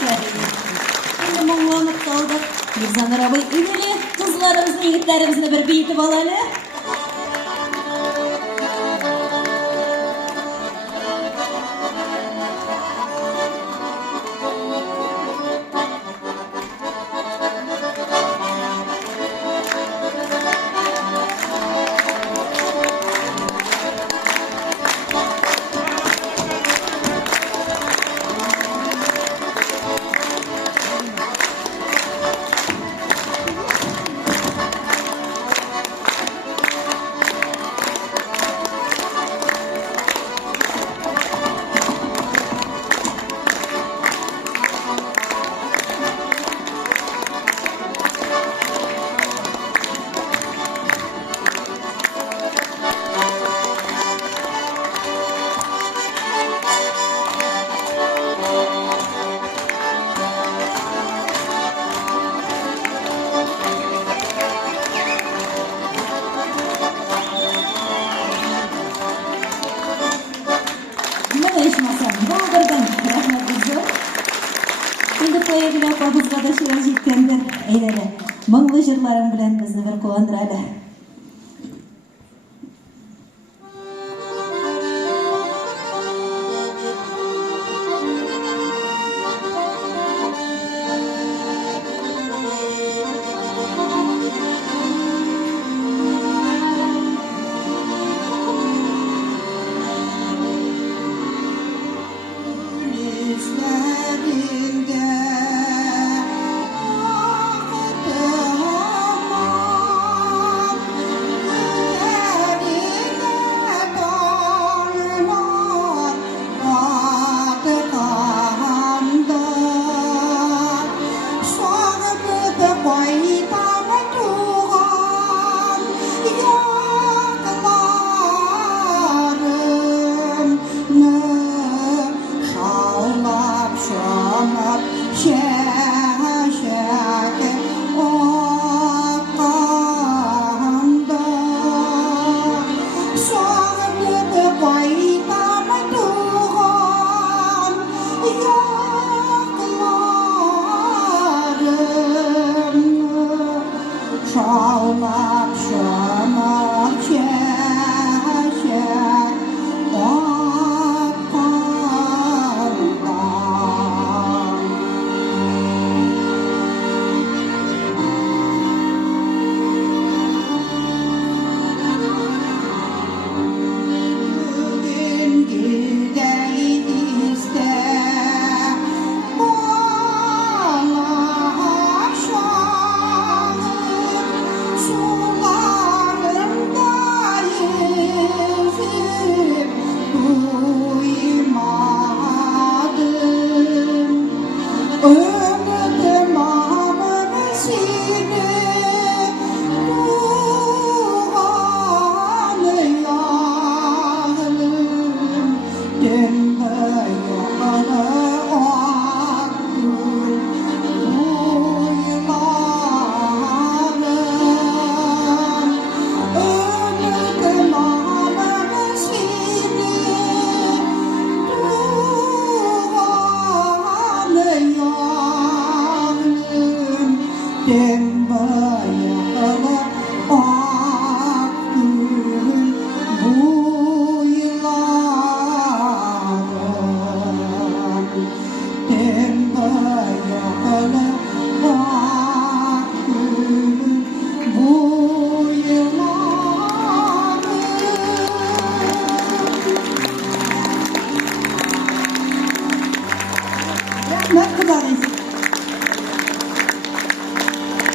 Şimdi muğlanıp kaldık. Mirzan Arabay ünlü kızlarımızın, yigitlerimizin bir beyti balalı. Babızga da şiir жеткендер, әйдәле. Моңлы җырларың белән безне бер куандыр әле.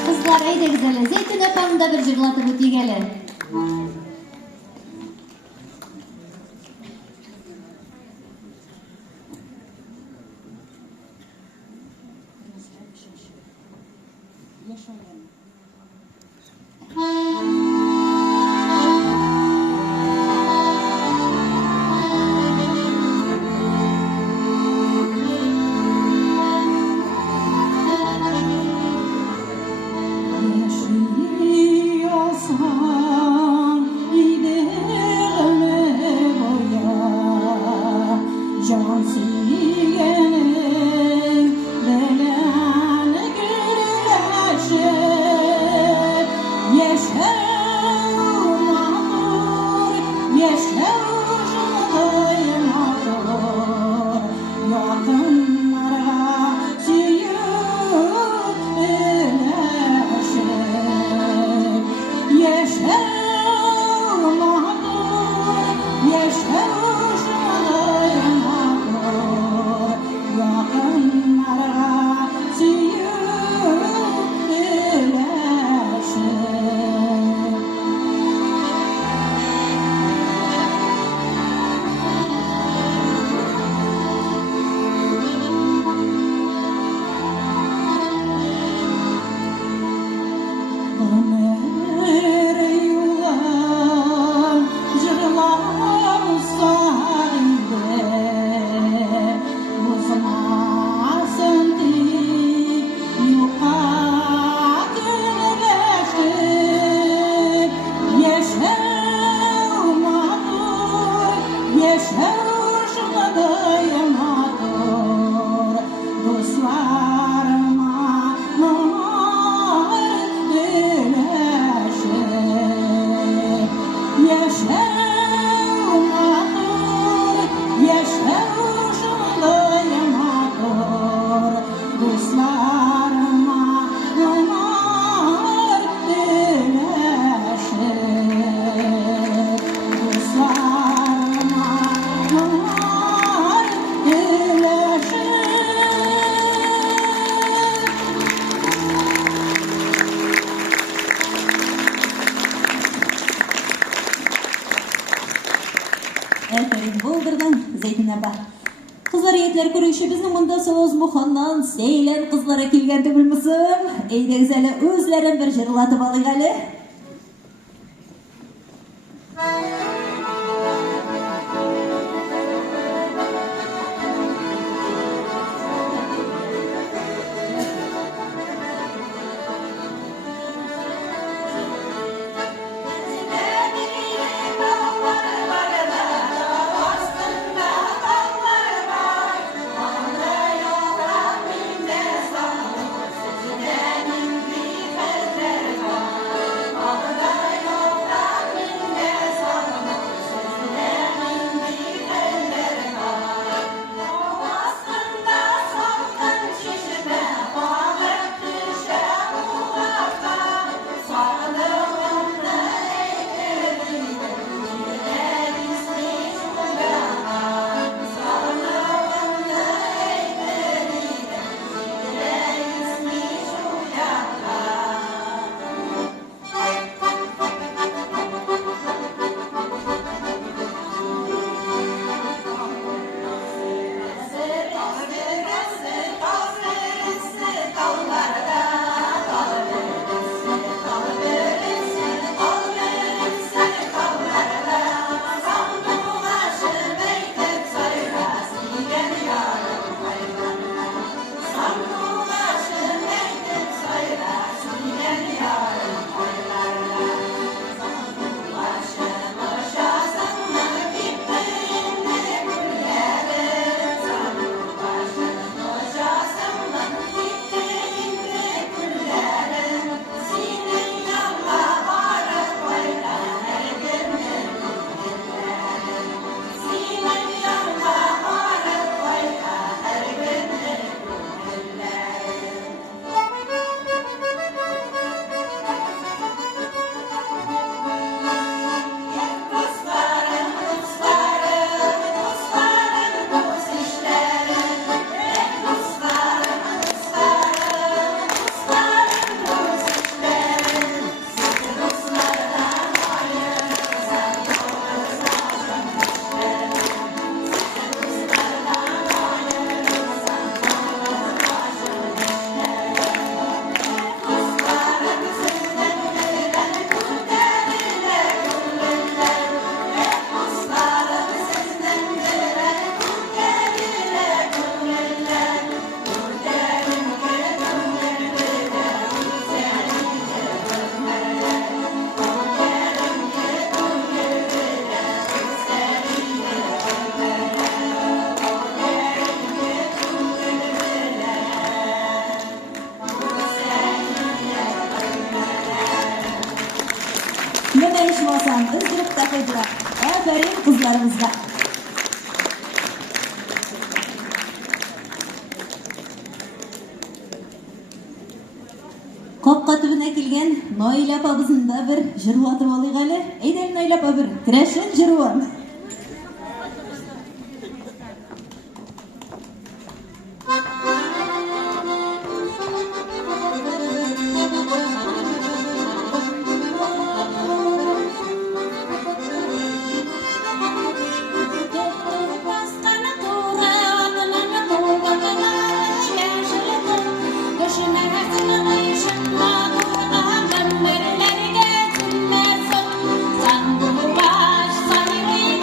Kızlar ayda güzel. Zeytin yapalım da bir cırlatıp ötügeler. Can suyene Köşebizning munda Soğuz Muxondan Seylan qizlari kelgandi bilmisin. Eydegiz hali o'zlarini bir jırlatib oling hali. Yaşmasan ızdırıp takıldılar. Aferin kızlarımızga. Kopqa tübüne kelgen Noyla apabızın da bir jırvatı olayıq hali. Eydel Noyla apa bir kreşin jırvan. Sen bu baş, sen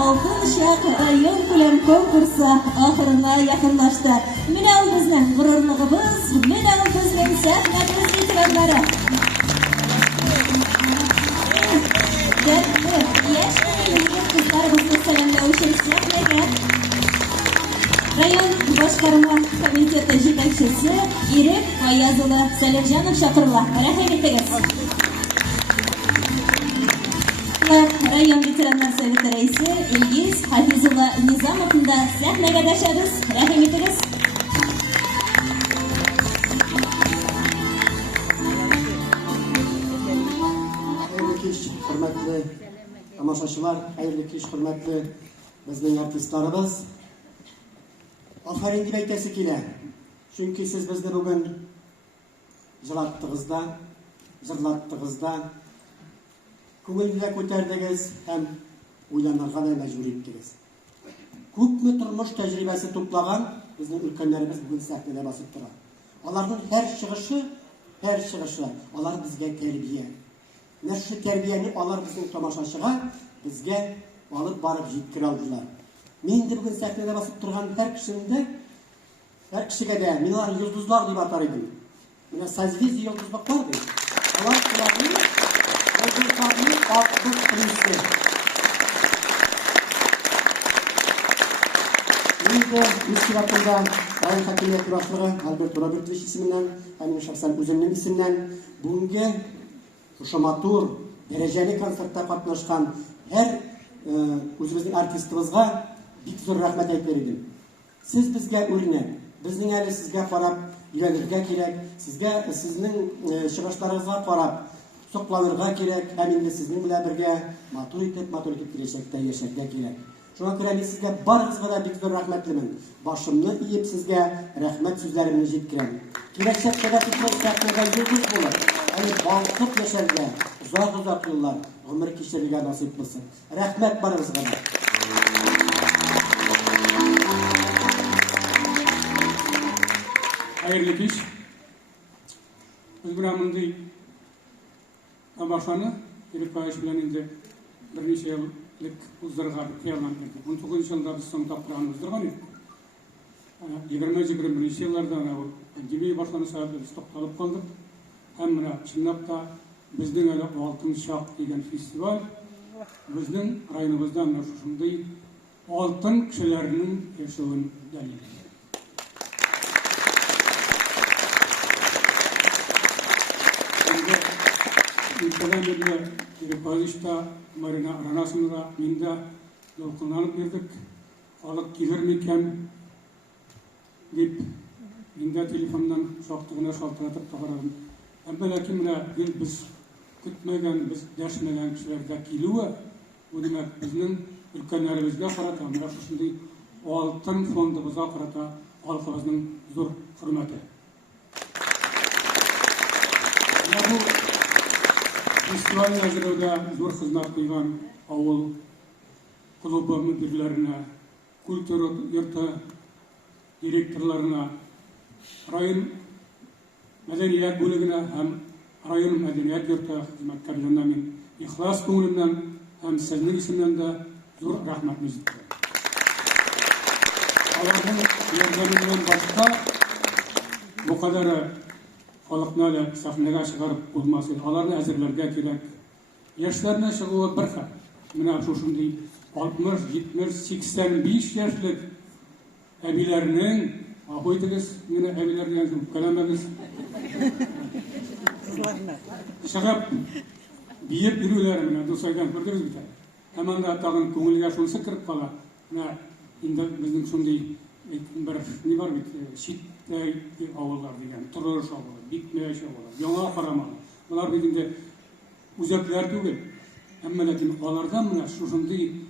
Altın Şak Rayon Kulem konkursu ahırına yakınlaştı. Mine ol bizning gururligimiz, mine ol bizning sahnamiz veteranlari. Yoshgina qizlarimizni salomlash uchun sahnaga rayon boshqarma komiteti yetakchisi Irik Fayazova Salimjanov chaqirildi. Rahmat etasiz. Rayon Veteranlar Sovet Raisi Ilgiz Hafizullo Nizomovni da sahnaga tashlaymiz. Rahmat etasiz. Hayırlı kech, hurmatli tomoshachilar, hayırlı kech, hurmatli bizning artistlarimiz. Oxarin deb aytasi kelar. Chunki siz bizni bugun jırlatdingizda, ko'ngilga ko'tardingiz ham o'ylanarga da majbur etdingiz. Ko'pmi turmush tajribasi to'plagan bizning ulkanlarimiz bugun sahnada bosib turadi. Ularning har chiqishi, ular bizga tarbiya. Mana shu tarbiyani ular bizning tomoshachiga bizga olib borib yetkira oldilar. Men de bugun sahnada bosib turgan har kishiga da menlar yulduzlar deb atar edim. Mana soзвездие yulduz borku. Ular ularning yulduzlarning ortiq qilishdi. Bizde müsibətində Rayon Hakimiyyət Başlığı Albert Robertovich ismindən, mənim şəxsən özümün isimdən bugünkü şomatur, dərəcəli konsertdə qatnaşqan hər özümüzün artistimizға bik zor rəhmət aytır edim. Siz bizə örnək, bizning əli sizə qarab yürənirgə kerak, sizning шығышларыңызға qarab soqlanırğa kerak, həm indi sizning bilan birgə matur etib gələcəkdə yaşarga kerak. Şuna görə мен sizə barınızға da bik zor rəhmətlimin. Başımni iyib sizə rəhmət sözlərimni yetkirəm. Gələcəkdə də sizə səhnədə yıldız bulur. Yani balqıb yaşarga, uzaq yollar, ömür keçirga nasip bulsun. Rəhmət barınızға da. Hayırlı kech. Biz bilan bunday tomosani Irik Fayazov bilan endi bir necha yillik o'zlariga tayyorlantirdi. 19 yilda biz so'ng toptirganimizdir edik. 20-21 yillarda pandemiya boshlanishi sababli biz to'xtalib qoldik. Ham mana chinlab da bizning Oltin Shoh degan festival bizning rayonimizda mana shunday oltin kishilarning yashovini dalili. İlkeden beri Irik Fayazov'da, Marina Aranası'nda, Minda yolkullanıp verdik. Alıp gelir miken deyip Minda telefondan şoktığına şaltıratıp tağıradım. Ama lakin biz kütmegen, biz dersmegen kişilerde geliyor. Bu demek bizning ülkenlerimizde qarata, mana shunday oltin fondimizga qarata xalqimizning zo'r hurmati. Bu festival nazarida zo'r xizmat qilgan avul klubi müdirlerine, kultur yurti direktorlarına, rayon madaniyat bo'lagina ham rayon madaniyat yurti xizmatkorlariga men ixlos ko'nglimdan ham sizning ismimdan da zo'r rahmatni aytaman. Алардын ярдәминен башка bu kadar халыкны сахнага чыгарып булмас. Аларны әзерләргә кирәк. Яшьләрне чыгуы бер хәл. Менә шушындый 60, 70, 85 яшьлек әбиләрнең ахуйтыгыз, менә әбиләр дигән кәләмәгез. Чыгып биеп йөрүләр менә дусайдан күрдегез бит. Һәм анда тагын күңелгә шунысы кирәк кала. Менә инде безнең шундый бер ни бар бит, читтәй авыллар дигән, Торыш авылы, Бикмәш авылы, Яңа Караман. Булар бит инде үзәкләр түгел. Әмма ләкин алардан менә шушындый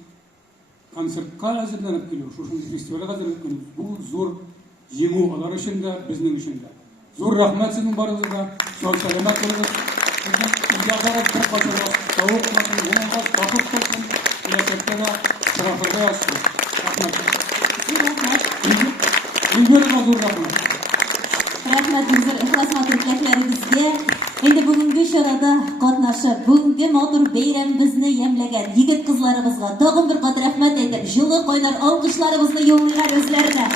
концертка әзерләнеп килү, шушындый фестивальгә әзерләнеп килү, бу зур җиңү алар өчен дә, безнең өчен дә. Зур рәхмәт сезнең барыгызга. Сау сәламәт булыгыз. Безнең иҗатыгыз бер качан тавык булсын, булмас, бакыт булсын, киләчәктә дә шарафырга ясый. Рәхмәт. Рәхмәт зур ихлас матурлыкларыгызга. Инде бүгенге чарада катнашып, бүгенге матур бәйрәмебезне ямьләгән егет кызларыбызга тагын бер кат рәхмәт әйтеп, җылы кайнар алкышларыбызны юллыйлар үзләренә.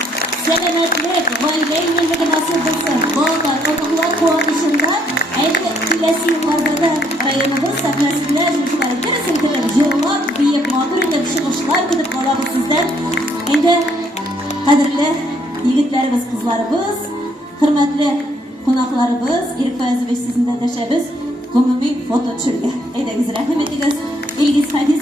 Сәламәтлек, гаилә иминлеге насыйп булсын. Балалар, аталар куанычында, әле киләсе елларда да районыбыз сәхнәсендә җырчылар берсен итеп, җырлап, биеп, матур итеп чыгышлар көтеп калабыз сездән. Инде кадерле егетләребез, кызларыбыз, хөрмәтле кунакларыбыз, Ирек Фәязович, сезне дә дәшәбез гомуми фото төшергә. Әйдәгез, рәхмәт итегез. Илгиз Хәдис